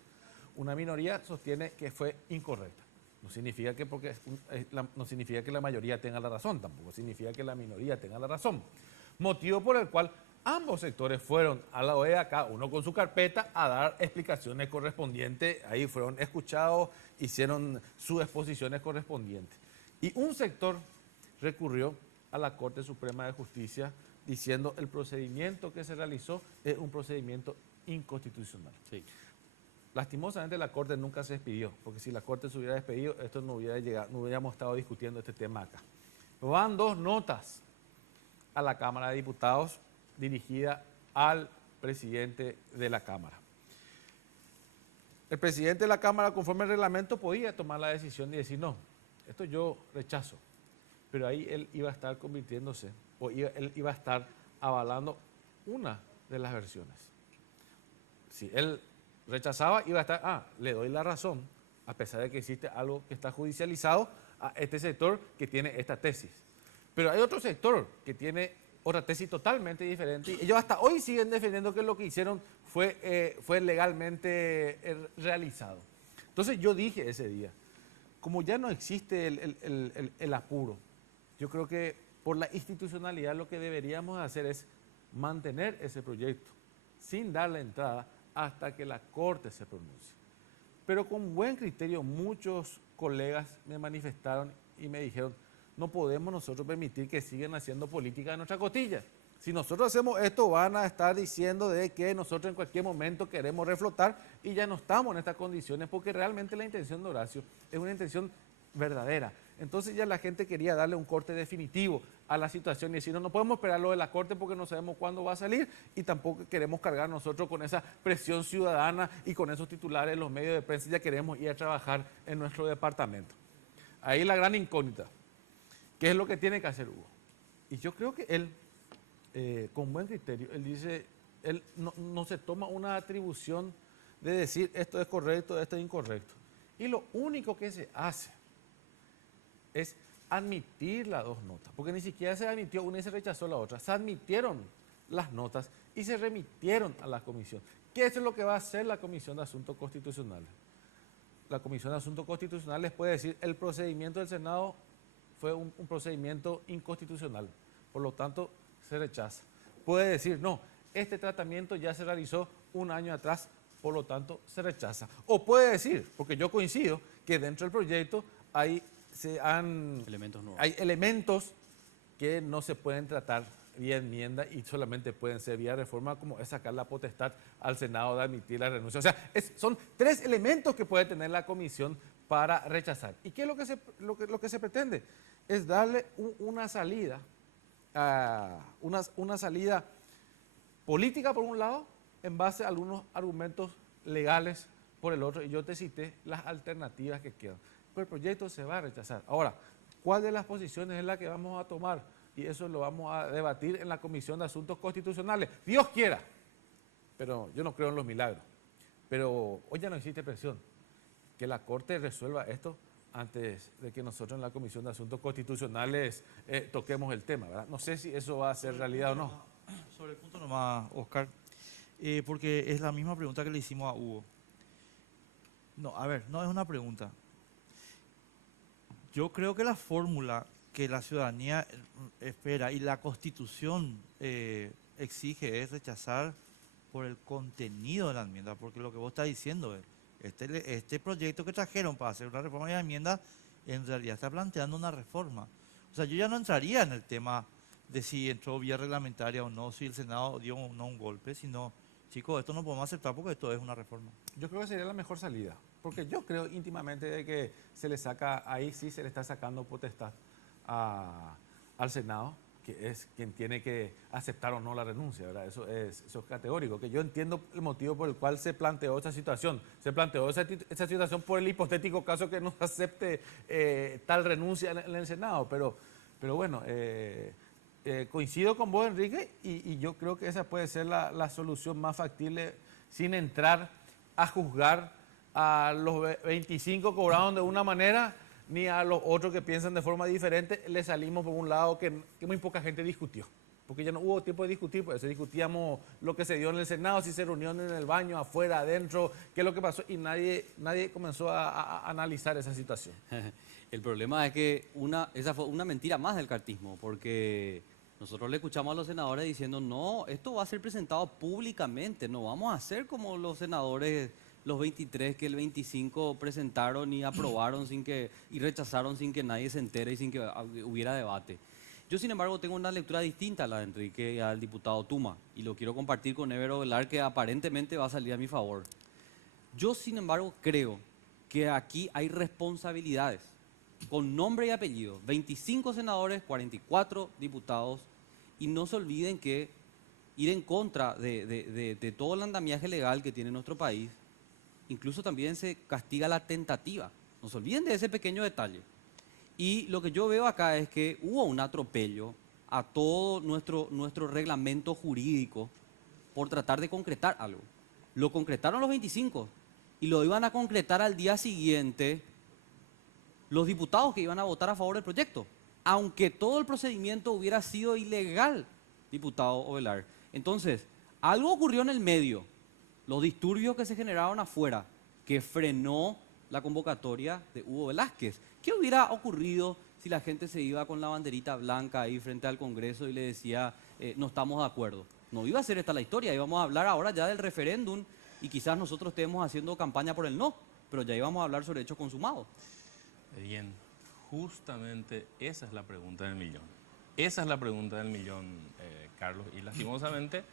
Una minoría sostiene que fue incorrecta. No significa que no significa que la mayoría tenga la razón, tampoco significa que la minoría tenga la razón. Motivo por el cual ambos sectores fueron a la OEA, cada uno con su carpeta, a dar explicaciones correspondientes. Ahí fueron escuchados, hicieron sus exposiciones correspondientes. Y un sector recurrió a la Corte Suprema de Justicia diciendo el procedimiento que se realizó es un procedimiento inconstitucional. Sí. Lastimosamente la Corte nunca se despidió, porque si la Corte se hubiera despedido, esto no hubiera llegado, no hubiéramos estado discutiendo este tema acá. Van dos notas a la Cámara de Diputados dirigida al presidente de la Cámara. El presidente de la Cámara, conforme al reglamento, podía tomar la decisión de decir no, esto yo rechazo, pero ahí él iba a estar convirtiéndose, él iba a estar avalando una de las versiones. Si él rechazaba, iba a estar, le doy la razón, a pesar de que existe algo que está judicializado, a este sector que tiene esta tesis. Pero hay otro sector que tiene otra tesis totalmente diferente, y ellos hasta hoy siguen defendiendo que lo que hicieron fue legalmente realizado. Entonces yo dije ese día, como ya no existe el apuro, yo creo que por la institucionalidad lo que deberíamos hacer es mantener ese proyecto sin darle entrada hasta que la Corte se pronuncie. Pero con buen criterio muchos colegas me manifestaron y me dijeron, no podemos nosotros permitir que sigan haciendo política de nuestra costilla. Si nosotros hacemos esto, van a estar diciendo de que nosotros en cualquier momento queremos reflotar y ya no estamos en estas condiciones, porque realmente la intención de Horacio es una intención verdadera. Entonces ya la gente quería darle un corte definitivo a la situación y decir, no podemos esperar lo de la Corte porque no sabemos cuándo va a salir, y tampoco queremos cargar nosotros con esa presión ciudadana y con esos titulares en los medios de prensa, ya queremos ir a trabajar en nuestro departamento. Ahí la gran incógnita, ¿qué es lo que tiene que hacer Hugo? Y yo creo que él, con buen criterio, él dice, él no se toma una atribución de decir esto es correcto, esto es incorrecto. Y lo único que se hace es admitir las dos notas, porque ni siquiera se admitió una y se rechazó la otra, se admitieron las notas y se remitieron a la comisión. ¿Qué es lo que va a hacer la Comisión de Asuntos Constitucionales? La Comisión de Asuntos Constitucionales puede decir, el procedimiento del Senado fue un procedimiento inconstitucional, por lo tanto se rechaza. Puede decir, no, este tratamiento ya se realizó un año atrás, por lo tanto se rechaza. O puede decir, porque yo coincido, que dentro del proyecto hay elementos que no se pueden tratar vía enmienda y solamente pueden ser vía reforma, como es sacar la potestad al Senado de admitir la renuncia. O sea, son tres elementos que puede tener la comisión para rechazar. ¿Y qué es lo que se pretende? Es darle una salida, una salida política por un lado, en base a algunos argumentos legales por el otro. Y yo te cité las alternativas que quedan. Pero el proyecto se va a rechazar. Ahora, ¿cuál de las posiciones es la que vamos a tomar? Y eso lo vamos a debatir en la Comisión de Asuntos Constitucionales. Dios quiera pero yo no creo en los milagros. Pero hoy ya no existe presión. Que la Corte resuelva esto antes de que nosotros en la Comisión de Asuntos Constitucionales toquemos el tema, ¿verdad? No sé si eso va a ser realidad o no. Sobre el punto nomás, Oscar, porque es la misma pregunta que le hicimos a Hugo. No, a ver, no es una pregunta. Yo creo que la fórmula que la ciudadanía espera y la Constitución exige es rechazar por el contenido de la enmienda, porque lo que vos estás diciendo es, este proyecto que trajeron para hacer una reforma de la enmienda, en realidad está planteando una reforma. O sea, yo ya no entraría en el tema de si entró vía reglamentaria o no, si el Senado dio o no un golpe, sino, chicos, esto no podemos aceptar porque esto es una reforma. Yo creo que sería la mejor salida, porque yo creo íntimamente de que se le saca, ahí sí se le está sacando potestad al Senado, que es quien tiene que aceptar o no la renuncia, ¿verdad? Eso es categórico, que yo entiendo el motivo por el cual se planteó esta situación. Se planteó esa situación por el hipotético caso que no acepte tal renuncia en el Senado, pero bueno, coincido con vos, Enrique, y yo creo que esa puede ser la solución más factible sin entrar a juzgar a los 25 cobraron de una manera ni a los otros que piensan de forma diferente. Le salimos por un lado que muy poca gente discutió, porque ya no hubo tiempo de discutir, pues discutíamos lo que se dio en el Senado, si se reunieron en el baño, afuera, adentro, qué es lo que pasó, y nadie comenzó a analizar esa situación. El problema es que esa fue una mentira más del cartismo, porque nosotros le escuchamos a los senadores diciendo, no, esto va a ser presentado públicamente, no vamos a hacer como los senadores, los 23 que el 25 presentaron y aprobaron y rechazaron sin que nadie se entere y sin que hubiera debate. Yo, sin embargo, tengo una lectura distinta a la de Enrique y al diputado Tuma, y lo quiero compartir con Évero Velar, que aparentemente va a salir a mi favor. Yo, sin embargo, creo que aquí hay responsabilidades, con nombre y apellido, 25 senadores, 44 diputados, y no se olviden que ir en contra de todo el andamiaje legal que tiene nuestro país, incluso también se castiga la tentativa. No se olviden de ese pequeño detalle. Y lo que yo veo acá es que hubo un atropello a todo nuestro reglamento jurídico por tratar de concretar algo. Lo concretaron los 25 y lo iban a concretar al día siguiente los diputados que iban a votar a favor del proyecto, aunque todo el procedimiento hubiera sido ilegal, diputado Ovelar. Entonces, algo ocurrió en el medio, los disturbios que se generaron afuera, que frenó la convocatoria de Hugo Velázquez. ¿Qué hubiera ocurrido si la gente se iba con la banderita blanca ahí frente al Congreso y le decía, no estamos de acuerdo? No iba a ser esta la historia, íbamos a hablar ahora ya del referéndum y quizás nosotros estemos haciendo campaña por el no, pero ya íbamos a hablar sobre hechos consumados. Bien, justamente esa es la pregunta del millón. Esa es la pregunta del millón, Carlos, y lastimosamente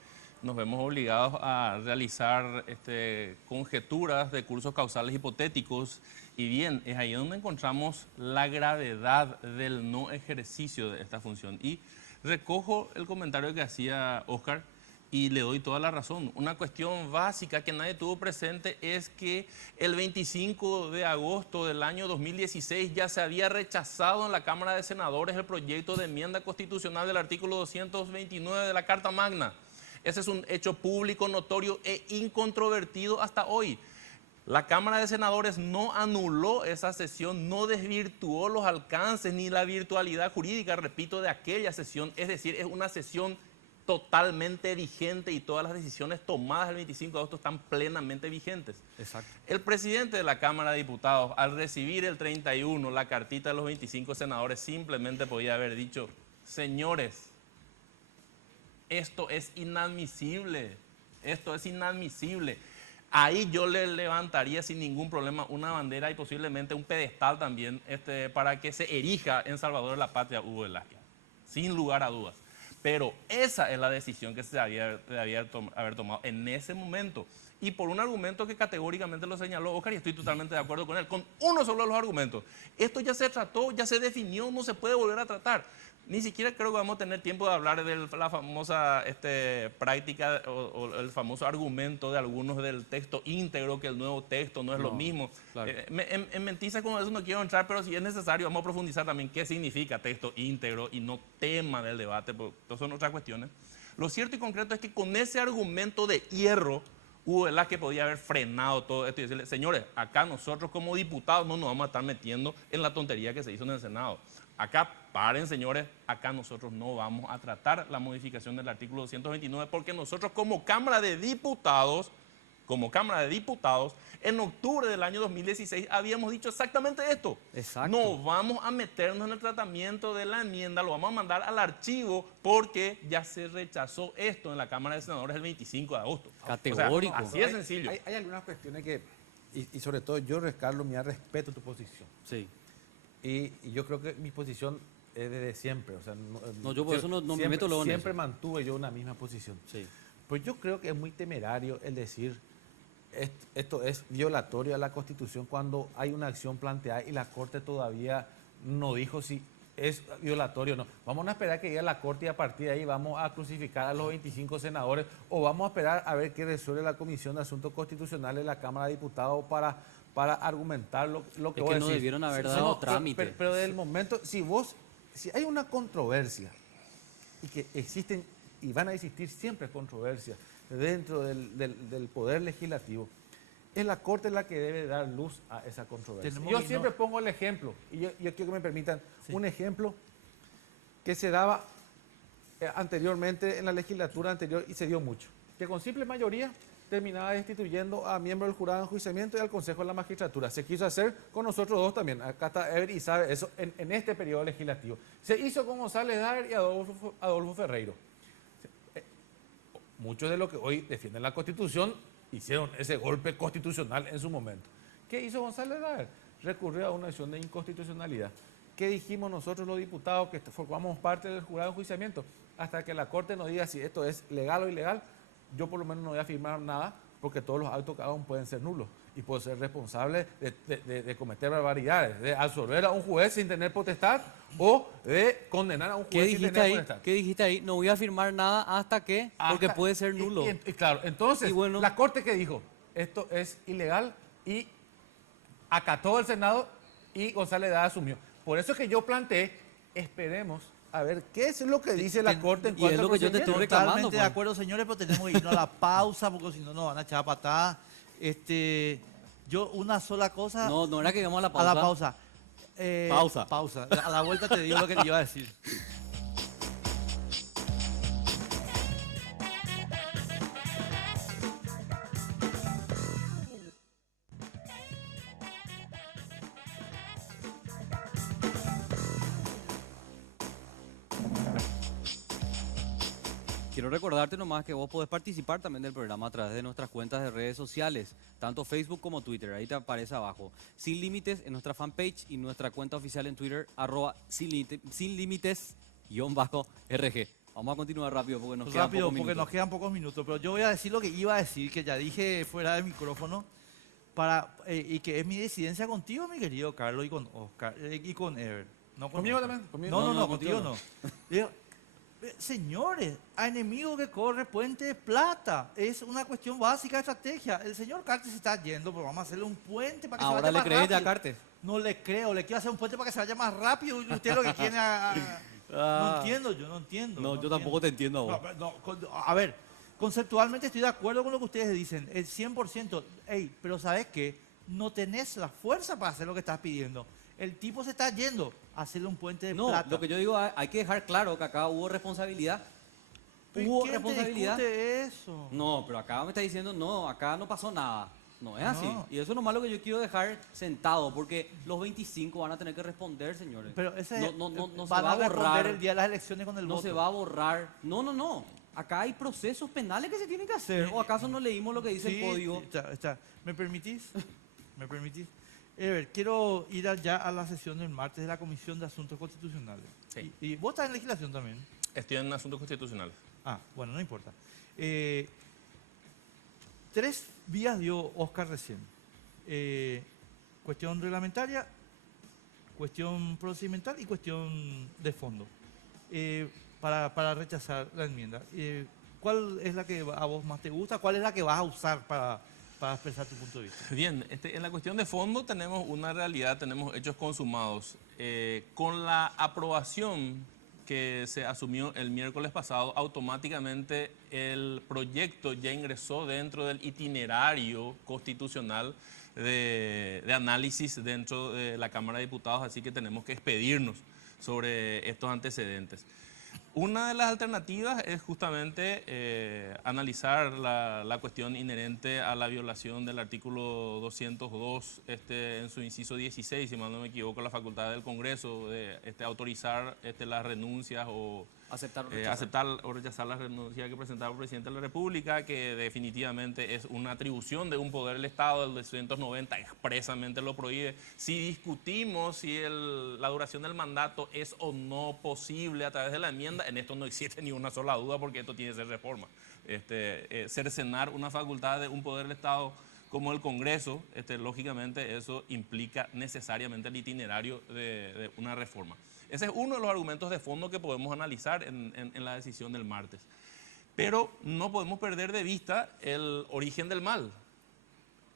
nos vemos obligados a realizar conjeturas de cursos causales hipotéticos, y bien, es ahí donde encontramos la gravedad del no ejercicio de esta función. Y recojo el comentario que hacía Oscar y le doy toda la razón. Una cuestión básica que nadie tuvo presente es que el 25 de agosto del año 2016 ya se había rechazado en la Cámara de Senadores el proyecto de enmienda constitucional del artículo 229 de la Carta Magna. Ese es un hecho público, notorio e incontrovertido hasta hoy. La Cámara de Senadores no anuló esa sesión, no desvirtuó los alcances ni la virtualidad jurídica, repito, de aquella sesión. Es decir, es una sesión totalmente vigente y todas las decisiones tomadas el 25 de agosto están plenamente vigentes. Exacto. El presidente de la Cámara de Diputados, al recibir el 31 la cartita de los 25 senadores, simplemente podía haber dicho, señores, esto es inadmisible, esto es inadmisible. Ahí yo le levantaría sin ningún problema una bandera y posiblemente un pedestal también para que se erija en Salvador de la Patria Hugo Velázquez, sin lugar a dudas. Pero esa es la decisión que se debía haber tomado en ese momento. Y por un argumento que categóricamente lo señaló Oscar, y estoy totalmente de acuerdo con él, con uno solo de los argumentos. Esto ya se trató, ya se definió, no se puede volver a tratar. Ni siquiera creo que vamos a tener tiempo de hablar de la famosa práctica o el famoso argumento de algunos del texto íntegro, que el nuevo texto no es lo mismo. Claro. En mentiras como eso no quiero entrar, pero si es necesario vamos a profundizar también qué significa texto íntegro y no tema del debate, porque son otras cuestiones. Lo cierto y concreto es que con ese argumento de hierro, hubo la que podía haber frenado todo esto y decirle, señores, acá nosotros como diputados no nos vamos a estar metiendo en la tontería que se hizo en el Senado. Acá paren, señores, acá nosotros no vamos a tratar la modificación del artículo 229 porque nosotros como Cámara de Diputados, en octubre del año 2016 habíamos dicho exactamente esto. Exacto. No vamos a meternos en el tratamiento de la enmienda, lo vamos a mandar al archivo porque ya se rechazó esto en la Cámara de Senadores el 25 de agosto. Categórico. O sea, así de sencillo. Hay algunas cuestiones que, y sobre todo yo, Carlos, mira, respeto tu posición. Sí. Y yo creo que mi posición es desde siempre. O sea, No, yo por eso no me siempre, meto luego en siempre eso. mantuve yo una misma posición. Sí. Pues yo creo que es muy temerario el decir esto es violatorio a la Constitución cuando hay una acción planteada y la Corte todavía no dijo si es violatorio o no. Vamos a esperar que llegue a la Corte y a partir de ahí vamos a crucificar a los 25 senadores o vamos a esperar a ver qué resuelve la Comisión de Asuntos Constitucionales de la Cámara de Diputados para argumentar lo que Es vos que no decís. debieron haber Sí, dado no, trámite. Pero del momento, si hay una controversia y que existen y van a existir siempre controversias dentro del Poder Legislativo, es la Corte la que debe dar luz a esa controversia. Yo siempre pongo el ejemplo, y yo quiero que me permitan un ejemplo que se daba anteriormente en la legislatura anterior y se dio mucho, que con simple mayoría terminaba destituyendo a miembros del jurado de enjuiciamiento y al Consejo de la Magistratura. Se quiso hacer con nosotros dos también. Acá está Ever y sabe eso en este periodo legislativo. Se hizo con González Daer y Adolfo Ferreiro. Muchos de los que hoy defienden la Constitución hicieron ese golpe constitucional en su momento. ¿Qué hizo González Daer? Recurrió a una acción de inconstitucionalidad. ¿Qué dijimos nosotros los diputados que formamos parte del jurado de enjuiciamiento? Hasta que la Corte nos diga si esto es legal o ilegal, yo por lo menos no voy a firmar nada porque todos los actos que hagan pueden ser nulos y puedo ser responsable de cometer barbaridades, de absolver a un juez sin tener potestad o de condenar a un juez sin tener potestad. ¿Qué dijiste ahí? No voy a firmar nada hasta que, porque puede ser nulo. Y claro, entonces, bueno, la Corte que dijo, esto es ilegal y acató el Senado y González Daer asumió. Por eso es que yo planteé, esperemos a ver qué es lo que dice la Corte en y cuanto es a lo que yo te estoy reclamando. Totalmente de acuerdo, señores, pero tenemos que irnos a la pausa porque si no nos van a echar patadas. Yo una sola cosa. No era que íbamos a la A pausa. la pausa. Pausa. Pausa. A la vuelta te digo lo que te iba a decir. Quiero recordarte nomás que vos podés participar también del programa a través de nuestras cuentas de redes sociales, tanto Facebook como Twitter, ahí te aparece abajo. Sin Límites en nuestra fanpage y nuestra cuenta oficial en Twitter, @sin límites_RG. Vamos a continuar rápido porque nos quedan pocos minutos. Porque nos quedan pocos minutos, pero yo voy a decir lo que iba a decir, que ya dije fuera del micrófono, y que es mi decidencia contigo, mi querido Carlos, y con Oscar, y con Ever. No ¿Conmigo Oscar. también? ¿Conmigo? No, contigo no. Digo, señores, a enemigo que corre puente de plata. Es una cuestión básica de estrategia. El señor Cartes se está yendo, pero vamos a hacerle un puente para que Ahora se vaya le más crees rápido. ya a Cartes. No le creo, le quiero hacer un puente para que se vaya más rápido. Y usted lo que quiere No entiendo, yo no entiendo. No, yo tampoco te entiendo a vos. A ver, conceptualmente estoy de acuerdo con lo que ustedes dicen, el 100%. Ey, pero ¿sabes qué? No tenés la fuerza para hacer lo que estás pidiendo. El tipo se está yendo a hacerle un puente de No, plata. lo que yo digo, hay que dejar claro que acá hubo responsabilidad. ¿Pero Hubo quién te responsabilidad. discute eso? No, pero acá me está diciendo, no, acá no pasó nada. No es así. No. Y eso es nomás lo que yo quiero dejar sentado, porque los 25 van a tener que responder, señores. Pero ese no se van va a a responder borrar. el día de las elecciones con el No voto. se va a borrar. No. Acá hay procesos penales que se tienen que hacer. ¿O acaso no leímos lo que dice Sí, el código? está. ¿Me permitís? ¿Me permitís? Ever, quiero ir ya a la sesión del martes de la Comisión de Asuntos Constitucionales. Sí. Y vos estás en legislación también. Estoy en asuntos constitucionales. Ah, bueno, no importa. 3 vías dio Oscar recién. Cuestión reglamentaria, cuestión procedimental y cuestión de fondo. Para rechazar la enmienda. ¿Cuál es la que a vos más te gusta? ¿Cuál es la que vas a usar para expresar tu punto de vista? Bien, en la cuestión de fondo tenemos una realidad, tenemos hechos consumados. Con la aprobación que se asumió el miércoles pasado, automáticamente el proyecto ya ingresó dentro del itinerario constitucional de análisis dentro de la Cámara de Diputados, así que tenemos que expedirnos sobre estos antecedentes. Una de las alternativas es justamente analizar la cuestión inherente a la violación del artículo 202 en su inciso 16, si mal no me equivoco, la facultad del Congreso de autorizar las renuncias o Aceptar o rechazar la renuncia que presentaba el presidente de la República, que definitivamente es una atribución de un poder del Estado. El 290 expresamente lo prohíbe. Si discutimos si la duración del mandato es o no posible a través de la enmienda, en esto no existe ni una sola duda, porque esto tiene que ser reforma. Cercenar una facultad de un poder del Estado como el Congreso, lógicamente eso implica necesariamente el itinerario de una reforma. Ese es uno de los argumentos de fondo que podemos analizar en la decisión del martes. Pero no podemos perder de vista el origen del mal.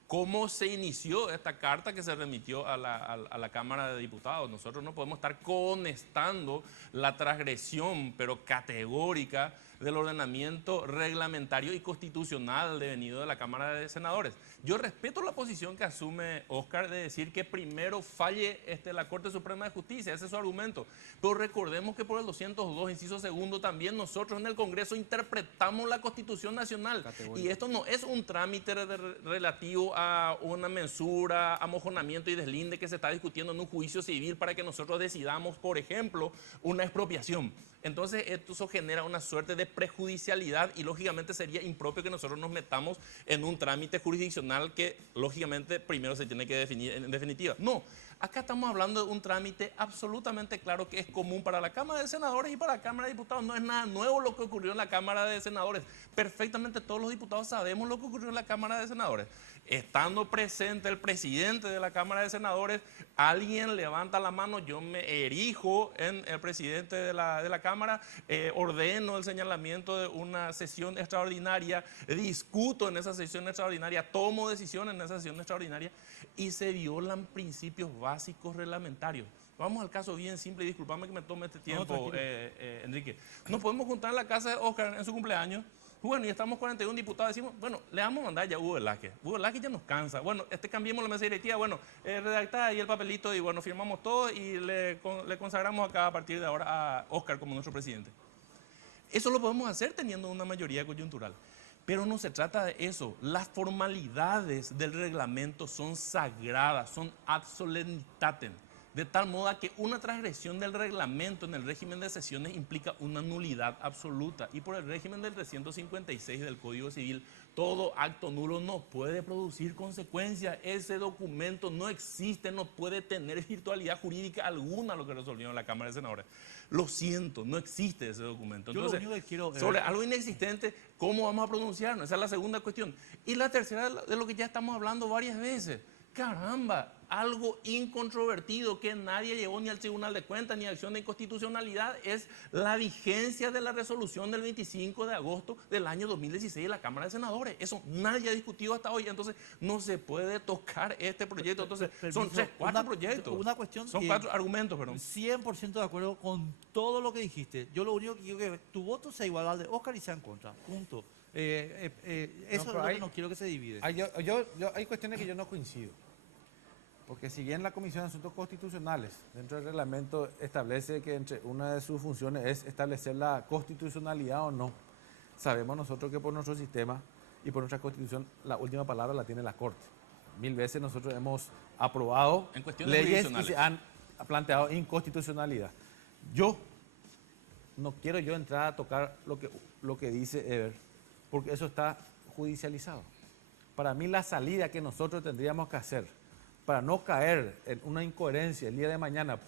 ¿Cómo se inició esta carta que se remitió a la Cámara de Diputados? Nosotros no podemos estar conestando la transgresión, pero categórica, del ordenamiento reglamentario y constitucional devenido de la Cámara de Senadores. Yo respeto la posición que asume Óscar de decir que primero falle la Corte Suprema de Justicia, ese es su argumento. Pero recordemos que por el 202, inciso segundo, también nosotros en el Congreso interpretamos la Constitución Nacional. Y esto no es un trámite relativo a una mensura, amojonamiento y deslinde que se está discutiendo en un juicio civil para que nosotros decidamos, por ejemplo, una expropiación. Entonces eso genera una suerte de prejudicialidad y lógicamente sería impropio que nosotros nos metamos en un trámite jurisdiccional que lógicamente primero se tiene que definir en definitiva. No, acá estamos hablando de un trámite absolutamente claro que es común para la Cámara de Senadores y para la Cámara de Diputados. No es nada nuevo lo que ocurrió en la Cámara de Senadores. Perfectamente todos los diputados sabemos lo que ocurrió en la Cámara de Senadores. Estando presente el presidente de la Cámara de Senadores, alguien levanta la mano, yo me erijo en el presidente de la Cámara, ordeno el señalamiento de una sesión extraordinaria, discuto en esa sesión extraordinaria, tomo decisiones en esa sesión extraordinaria y se violan principios básicos reglamentarios. Vamos al caso bien simple, y disculpame que me tome este tiempo, Enrique. Nos podemos juntar en la casa de Óscar en su cumpleaños. Bueno, y estamos 41 diputados, decimos, bueno, le vamos a mandar ya a Hugo Velázquez. Hugo Velázquez ya nos cansa. Bueno, cambiemos la mesa directiva, bueno, redactar ahí el papelito y bueno, firmamos todo y le consagramos acá a partir de ahora a Óscar como nuestro presidente. Eso lo podemos hacer teniendo una mayoría coyuntural. Pero no se trata de eso. Las formalidades del reglamento son sagradas, son ad solemnitatem. De tal modo que una transgresión del reglamento en el régimen de sesiones implica una nulidad absoluta. Y por el régimen del 356 del Código Civil, todo acto nulo no puede producir consecuencias. Ese documento no existe, no puede tener virtualidad jurídica alguna, lo que resolvieron la Cámara de Senadores. Lo siento, no existe ese documento. Entonces, sobre algo inexistente, ¿cómo vamos a pronunciarnos? Esa es la segunda cuestión. Y la tercera, de lo que ya estamos hablando varias veces. Caramba, algo incontrovertido que nadie llevó ni al Tribunal de Cuentas ni a acción de inconstitucionalidad es la vigencia de la resolución del 25 de agosto del año 2016 de la Cámara de Senadores. Eso nadie ha discutido hasta hoy, entonces no se puede tocar este proyecto. Entonces son cuatro proyectos. Una cuestión son cuatro argumentos, perdón. 100% de acuerdo con todo lo que dijiste. Yo lo único que quiero que tu voto sea igual al de Óscar y sea en contra. Punto. Eso es lo que no quiero que se divide. Hay cuestiones que yo no coincido. Porque si bien la Comisión de Asuntos Constitucionales, dentro del reglamento, establece que entre una de sus funciones es establecer la constitucionalidad o no, sabemos nosotros que por nuestro sistema y por nuestra Constitución la última palabra la tiene la Corte. 1000 veces nosotros hemos aprobado leyes y se han planteado inconstitucionalidad. No quiero entrar a tocar lo que dice Eber, porque eso está judicializado. Para mí la salida que nosotros tendríamos que hacer para no caer en una incoherencia el día de mañana,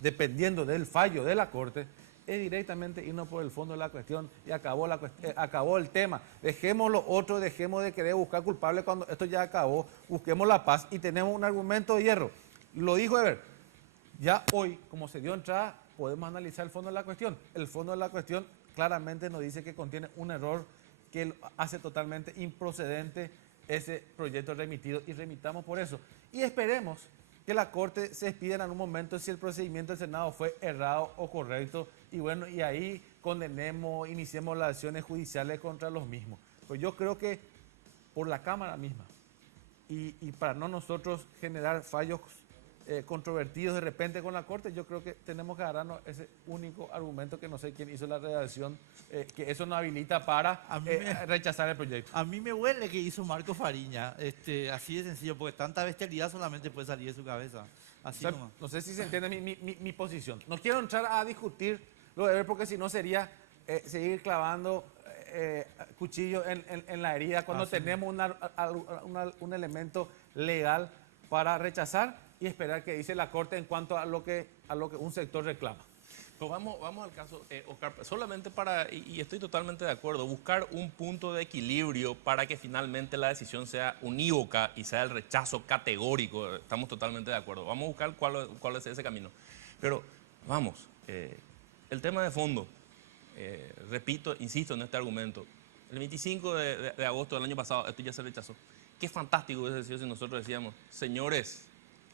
dependiendo del fallo de la Corte, es directamente irnos por el fondo de la cuestión y acabó el tema. Dejemos lo otro, dejemos de querer buscar culpables cuando esto ya acabó, busquemos la paz y tenemos un argumento de hierro. Lo dijo Eber, ya hoy, como se dio entrada, podemos analizar el fondo de la cuestión. El fondo de la cuestión claramente nos dice que contiene un error que hace totalmente improcedente ese proyecto remitido y remitamos por eso. Y esperemos que la Corte se expida en algún momento si el procedimiento del Senado fue errado o correcto, y bueno, y ahí condenemos, iniciemos las acciones judiciales contra los mismos. Pues yo creo que por la Cámara misma, y para no nosotros generar fallos controvertidos de repente con la Corte, yo creo que tenemos que agarrarnos ese único argumento que no sé quién hizo la redacción, que eso nos habilita para rechazar el proyecto. A mí me huele que hizo Marco Fariña, así de sencillo, porque tanta bestialidad solamente puede salir de su cabeza. Así O sea, nomás. no sé si se entiende mi posición. No quiero entrar a discutir lo de ver porque si no sería seguir clavando cuchillo en la herida cuando tenemos un elemento legal para rechazar y esperar que dice la Corte en cuanto a lo que un sector reclama. Pues vamos al caso, Oscar, solamente para, y estoy totalmente de acuerdo, buscar un punto de equilibrio para que finalmente la decisión sea unívoca y sea el rechazo categórico. Estamos totalmente de acuerdo. Vamos a buscar cuál es ese camino. Pero vamos, el tema de fondo, repito, insisto en este argumento. El 25 de agosto del año pasado, esto ya se rechazó. Qué fantástico hubiese sido si nosotros decíamos, señores,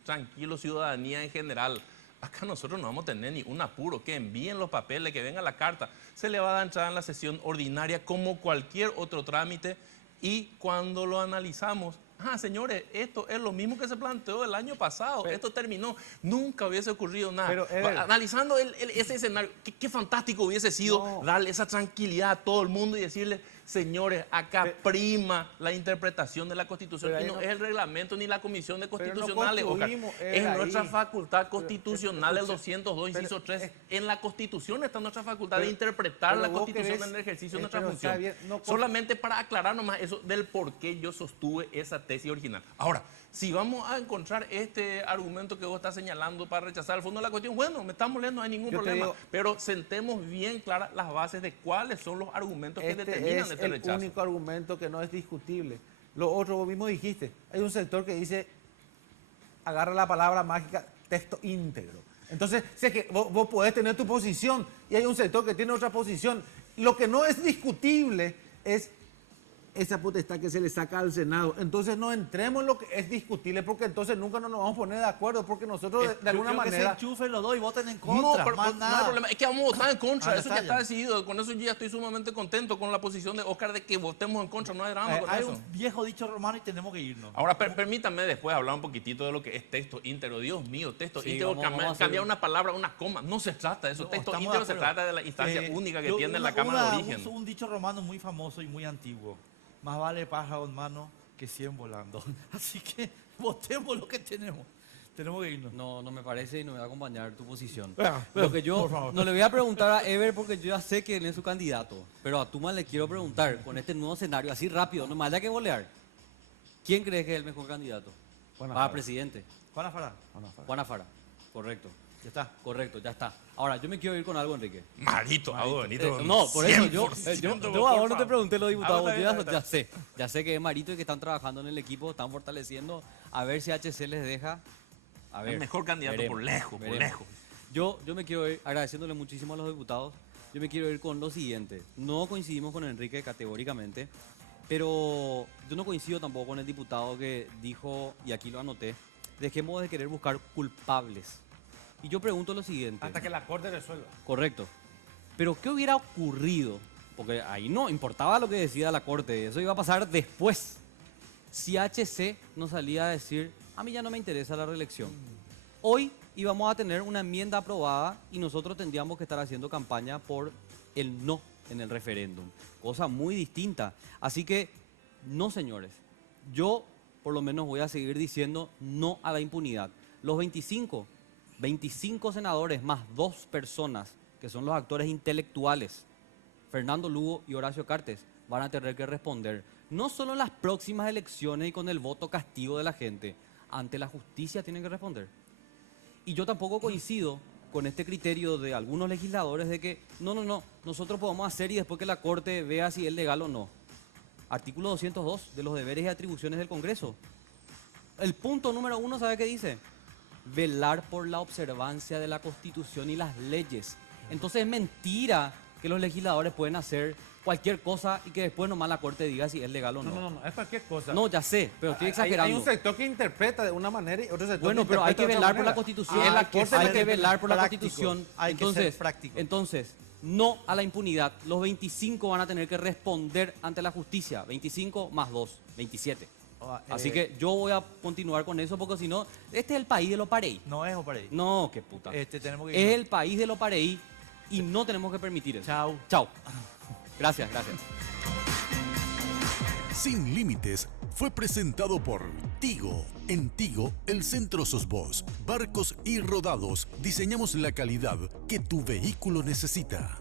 tranquilo, ciudadanía en general, acá nosotros no vamos a tener ni un apuro, que envíen los papeles, que venga la carta, se le va a dar entrada en la sesión ordinaria como cualquier otro trámite y cuando lo analizamos, señores, esto es lo mismo que se planteó el año pasado, esto terminó, nunca hubiese ocurrido nada. Pero, analizando ese escenario, qué fantástico hubiese sido darle esa tranquilidad a todo el mundo y decirle, señores, acá prima la interpretación de la Constitución y no es el reglamento ni la Comisión de Constitucionales, Oscar. Es nuestra facultad constitucional, el 202, inciso 3. En la Constitución está nuestra facultad de interpretar la Constitución en el ejercicio de nuestra función. Solamente para aclarar nomás eso del por qué yo sostuve esa tesis original. Ahora, si vamos a encontrar este argumento que vos estás señalando para rechazar el fondo de la cuestión, bueno, me estamos leyendo, no hay ningún problema. Pero sentemos bien claras las bases de cuáles son los argumentos que determinan este rechazo. Es el único argumento que no es discutible. Lo otro, vos mismo dijiste, hay un sector que dice, agarra la palabra mágica, texto íntegro. Entonces, sé que vos podés tener tu posición y hay un sector que tiene otra posición. Lo que no es discutible es esa potestad que se le saca al Senado. Entonces no entremos en lo que es discutible porque entonces nunca nos vamos a poner de acuerdo porque nosotros de alguna manera... Que se enchufen los dos y voten en contra, no, pero, más no nada. hay problema, es que vamos a votar en contra, eso ya está decidido, con eso yo ya estoy sumamente contento con la posición de Oscar de que votemos en contra, no hay drama con hay eso. un viejo dicho romano y tenemos que irnos. Ahora, permítanme después hablar un poquitito de lo que es texto íntegro. Dios mío, texto íntegro, cambiar una palabra, una coma, no se trata de eso. Texto íntegro se trata de la instancia única que tiene la Cámara de Origen. Un dicho romano muy famoso y muy antiguo. Más vale pájaro en mano que 100 volando. Así que votemos lo que tenemos. Tenemos que irnos. No me parece y no me va a acompañar tu posición. Pero, Lo que yo no le voy a preguntar a Ever porque yo ya sé que él es su candidato. Pero a Tuma le quiero preguntar, con este nuevo escenario, así rápido, no más haya que bolear. ¿Quién cree que es el mejor candidato? Para presidente. Juan Afara. Juan Afara, correcto. Ya está. Correcto, ya está. Ahora, yo me quiero ir con algo, Enrique. Marito, Benito. No, por eso yo ahora no te favor. pregunté los diputados. Está bien. Ya sé que es Marito y que están trabajando en el equipo, están fortaleciendo. A ver si HC les deja. A ver, El mejor candidato veremos, por lejos, veremos. por lejos. Yo me quiero ir, agradeciéndole muchísimo a los diputados, yo me quiero ir con lo siguiente. No coincidimos con Enrique categóricamente, pero yo no coincido tampoco con el diputado que dijo, y aquí lo anoté, dejemos de querer buscar culpables. Y yo pregunto lo siguiente. Hasta que la Corte resuelva. Correcto. Pero ¿qué hubiera ocurrido? Porque ahí no importaba lo que decida la Corte, eso iba a pasar después. Si HC nos salía a decir, a mí ya no me interesa la reelección. Hoy íbamos a tener una enmienda aprobada y nosotros tendríamos que estar haciendo campaña por el no en el referéndum. Cosa muy distinta. Así que, no señores, yo por lo menos voy a seguir diciendo no a la impunidad. Los 25 senadores más 2 personas que son los actores intelectuales, Fernando Lugo y Horacio Cartes, van a tener que responder, no solo en las próximas elecciones y con el voto castigo de la gente, ante la justicia tienen que responder. Y yo tampoco coincido con este criterio de algunos legisladores de que no, nosotros podemos hacer y después que la Corte vea si es legal o no. Artículo 202 de los deberes y atribuciones del Congreso. El punto número 1, ¿sabe qué dice? Velar por la observancia de la Constitución y las leyes. Entonces es mentira que los legisladores pueden hacer cualquier cosa y que después nomás la Corte diga si es legal o no. No, es cualquier cosa. No, ya sé, pero estoy exagerando. Hay un sector que interpreta de una manera y otro sector Bueno, que pero hay interpreta que de otra velar por la manera. Constitución. Y en la Corte Hay le- que velar por la práctico, Constitución. hay que ser práctico. Entonces, no a la impunidad. Los 25 van a tener que responder ante la justicia. 25 más 2, 27. Así que yo voy a continuar con eso porque si no, este es el país de los pareí. No es Opareí. No, qué puta. Tenemos que Es irnos. el país de los pareí y no tenemos que permitir eso. Chao. Chao. Gracias, gracias. Sin Límites fue presentado por Tigo. En Tigo, el centro sos vos. Barcos y Rodados, diseñamos la calidad que tu vehículo necesita.